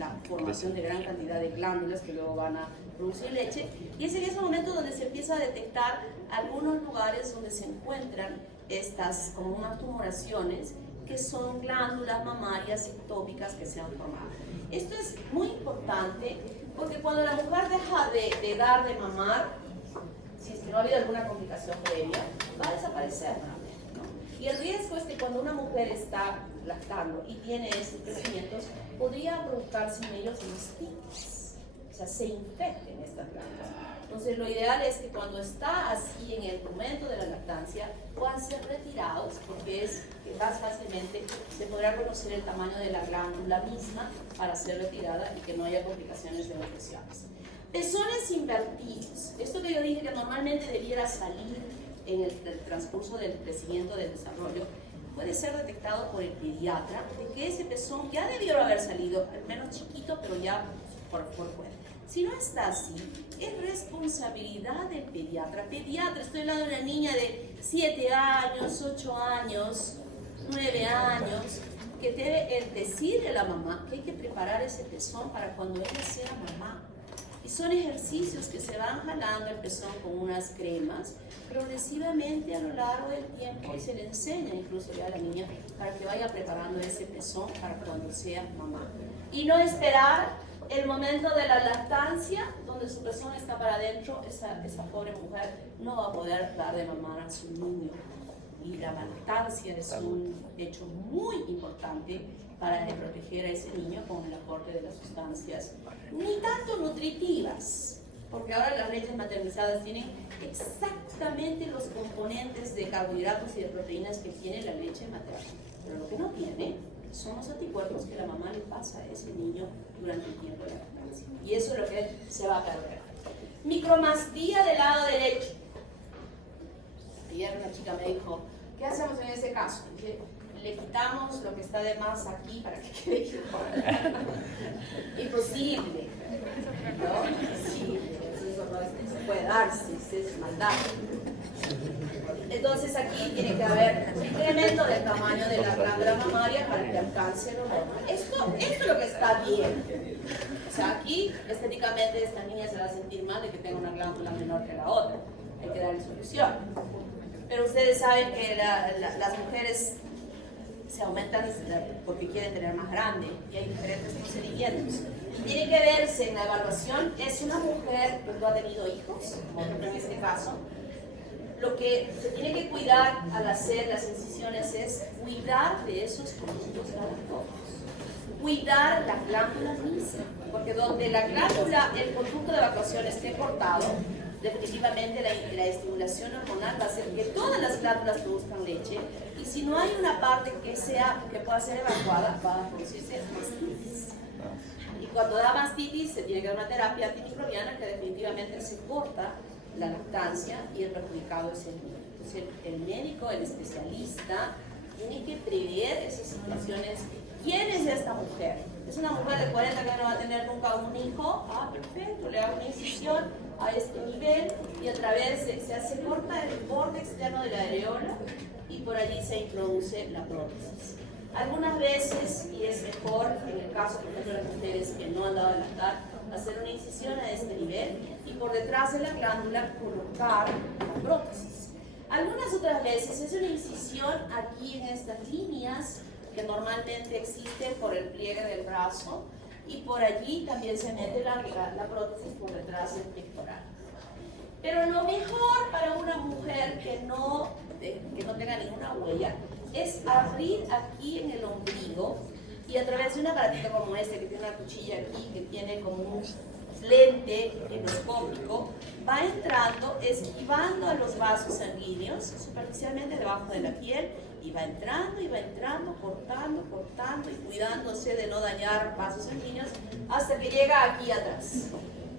de gran cantidad de glándulas que luego van a producir leche, y es en ese momento donde se empieza a detectar algunos lugares donde se encuentran estas como unas tumoraciones que son glándulas mamarias ectópicas que se han formado. Esto es muy importante porque cuando la mujer deja de dar de mamar, si es que no ha habido alguna complicación previa, va a desaparecer nuevamente, ¿no? Y el riesgo es que cuando una mujer está lactando y tiene estos crecimientos, podría provocarse en ellos mastitis, o sea, se infecten estas glándulas. Entonces, lo ideal es que cuando está así en el momento de la lactancia, puedan ser retirados, porque es que más fácilmente se podrá conocer el tamaño de la glándula misma para ser retirada y que no haya complicaciones de infecciones. Pezones invertidos. Esto que yo dije que normalmente debiera salir en el transcurso del crecimiento del desarrollo, puede ser detectado por el pediatra de que ese pezón ya debió haber salido, al menos chiquito, pero ya por fuera. Si no está así, es responsabilidad del pediatra. Pediatra, estoy hablando de una niña de 7 años, 8 años, 9 años, que debe decirle a la mamá que hay que preparar ese pezón para cuando ella sea mamá. Y son ejercicios que se van jalando el pezón con unas cremas progresivamente a lo largo del tiempo y se le enseña incluso ya a la niña para que vaya preparando ese pezón para cuando sea mamá. Y no esperar el momento de la lactancia, donde su pezón está para adentro, esa pobre mujer no va a poder dar de mamar a su niño. Y la lactancia es un hecho muy importante para proteger a ese niño con el aporte de las sustancias, ni tanto nutritivas, porque ahora las leches maternizadas tienen exactamente los componentes de carbohidratos y de proteínas que tiene la leche materna, pero lo que no tiene son los anticuerpos que la mamá le pasa a ese niño durante el tiempo de la lactancia. Y eso es lo que se va a perder. Micromastía del lado derecho. Ayer una chica me dijo, ¿qué hacemos en ese caso? Dije, le quitamos lo que está de más aquí para que quede igual. Imposible, ¿no? Imposible. Eso no se puede darse, es maldad. Entonces aquí tiene que haber un incremento del tamaño de la glándula mamaria para que alcance lo normal. Esto es lo que está bien. O sea, aquí estéticamente esta niña se va a sentir mal de que tenga una glándula menor que la otra. Hay que darle solución. Pero ustedes saben que las mujeres se aumentan porque quieren tener más grande y hay diferentes procedimientos. Y tiene que verse en la evaluación, es una mujer que no ha tenido hijos, como en este caso. Lo que se tiene que cuidar al hacer las incisiones es cuidar de esos conductos galactógenos, cuidar la glándula misma, porque donde la glándula, el conducto de evacuación esté cortado, definitivamente la estimulación hormonal va a hacer que todas las glándulas produzcan leche, y si no hay una parte que pueda ser evacuada, va a producirse mastitis. Y cuando da mastitis se tiene que dar una terapia antimicrobiana que definitivamente se corta la lactancia y el perjudicado es el niño. Entonces el médico, el especialista, tiene que prever esas situaciones. ¿Quién es esta mujer? ¿Es una mujer de 40 que no va a tener nunca un hijo? Ah, perfecto, le hago una incisión a este nivel y otra vez se corta el borde externo de la areola y por allí se introduce la prótesis. Algunas veces, y es mejor en el caso, por ejemplo, de las mujeres que no han dado a lactar, hacer una incisión a este nivel y por detrás de la glándula colocar la prótesis. Algunas otras veces es una incisión aquí en estas líneas que normalmente existen por el pliegue del brazo y por allí también se mete la prótesis por detrás del pectoral. Pero lo mejor para una mujer que no tenga ninguna huella es abrir aquí en el ombligo y a través de un aparatito como este que tiene una cuchilla aquí, que tiene como un lente endoscópico, va entrando, esquivando a los vasos sanguíneos superficialmente debajo de la piel y va entrando, cortando y cuidándose de no dañar vasos sanguíneos hasta que llega aquí atrás,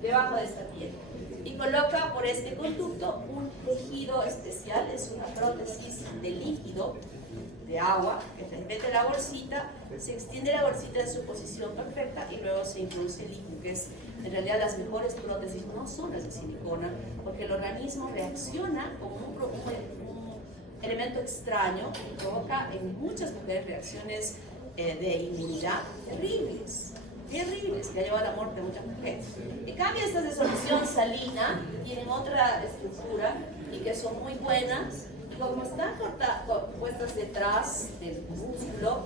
debajo de esta piel. Y coloca por este conducto un tejido especial, es una prótesis de líquido, de agua, que se mete la bolsita, se extiende la bolsita en su posición perfecta y luego se introduce el líquido, que es en realidad las mejores prótesis no son las de silicona, porque el organismo reacciona con un elemento extraño que provoca en muchas mujeres reacciones de inmunidad terribles, que ha llevado a la muerte de muchas mujeres. En cambio, estas de solución salina tienen otra estructura y que son muy buenas. Como están puestas detrás del músculo,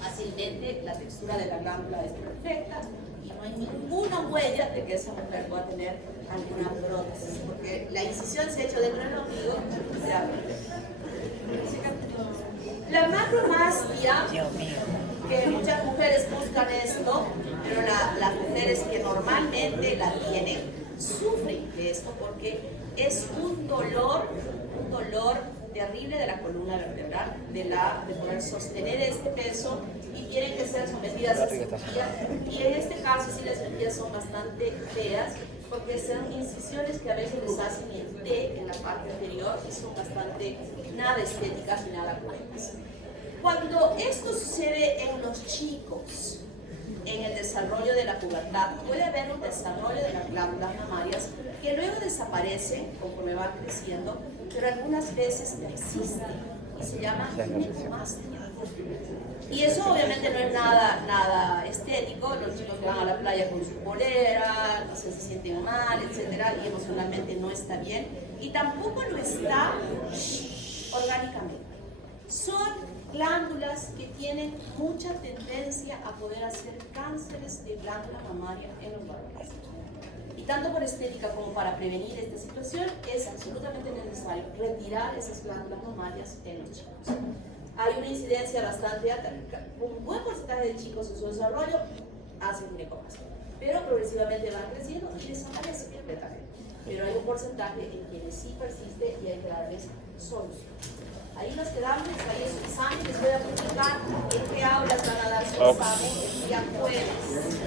fácilmente la textura de la glándula es perfecta y no hay ninguna huella de que esa mujer pueda tener alguna prótesis, porque la incisión se ha hecho dentro del ombligo. La macromastia, Dios mío. que muchas mujeres buscan esto, pero las mujeres que normalmente la tienen sufren de esto porque es un dolor terrible de la columna vertebral, de poder sostener este peso, y tienen que ser sometidas a cirugía. Y en este caso sí las cirugías son bastante feas porque son incisiones que a veces les hacen en T en la parte inferior y son bastante nada estéticas ni nada buenas. Cuando esto sucede en los chicos, en el desarrollo de la pubertad, puede haber un desarrollo de las glándulas mamarias que luego desaparecen conforme van creciendo, pero algunas veces persisten y se llama ginecomastia. Y eso obviamente no es nada estético. Los chicos que van a la playa con su polera, se sienten mal, etcétera, y emocionalmente no está bien, y tampoco lo está orgánicamente. Son glándulas que tienen mucha tendencia a poder hacer cánceres de glándula mamaria en los varones. Y tanto por estética como para prevenir esta situación es absolutamente necesario retirar esas glándulas mamarias en los chicos. Hay una incidencia bastante alta, un buen porcentaje de chicos en su desarrollo hacen ginecomastia, pero progresivamente van creciendo y desaparecen completamente. Pero hay un porcentaje en quienes sí persiste y hay que darles solución. Ahí nos quedamos, ahí es su examen, les voy a publicar en qué aulas van a dar su examen el día jueves.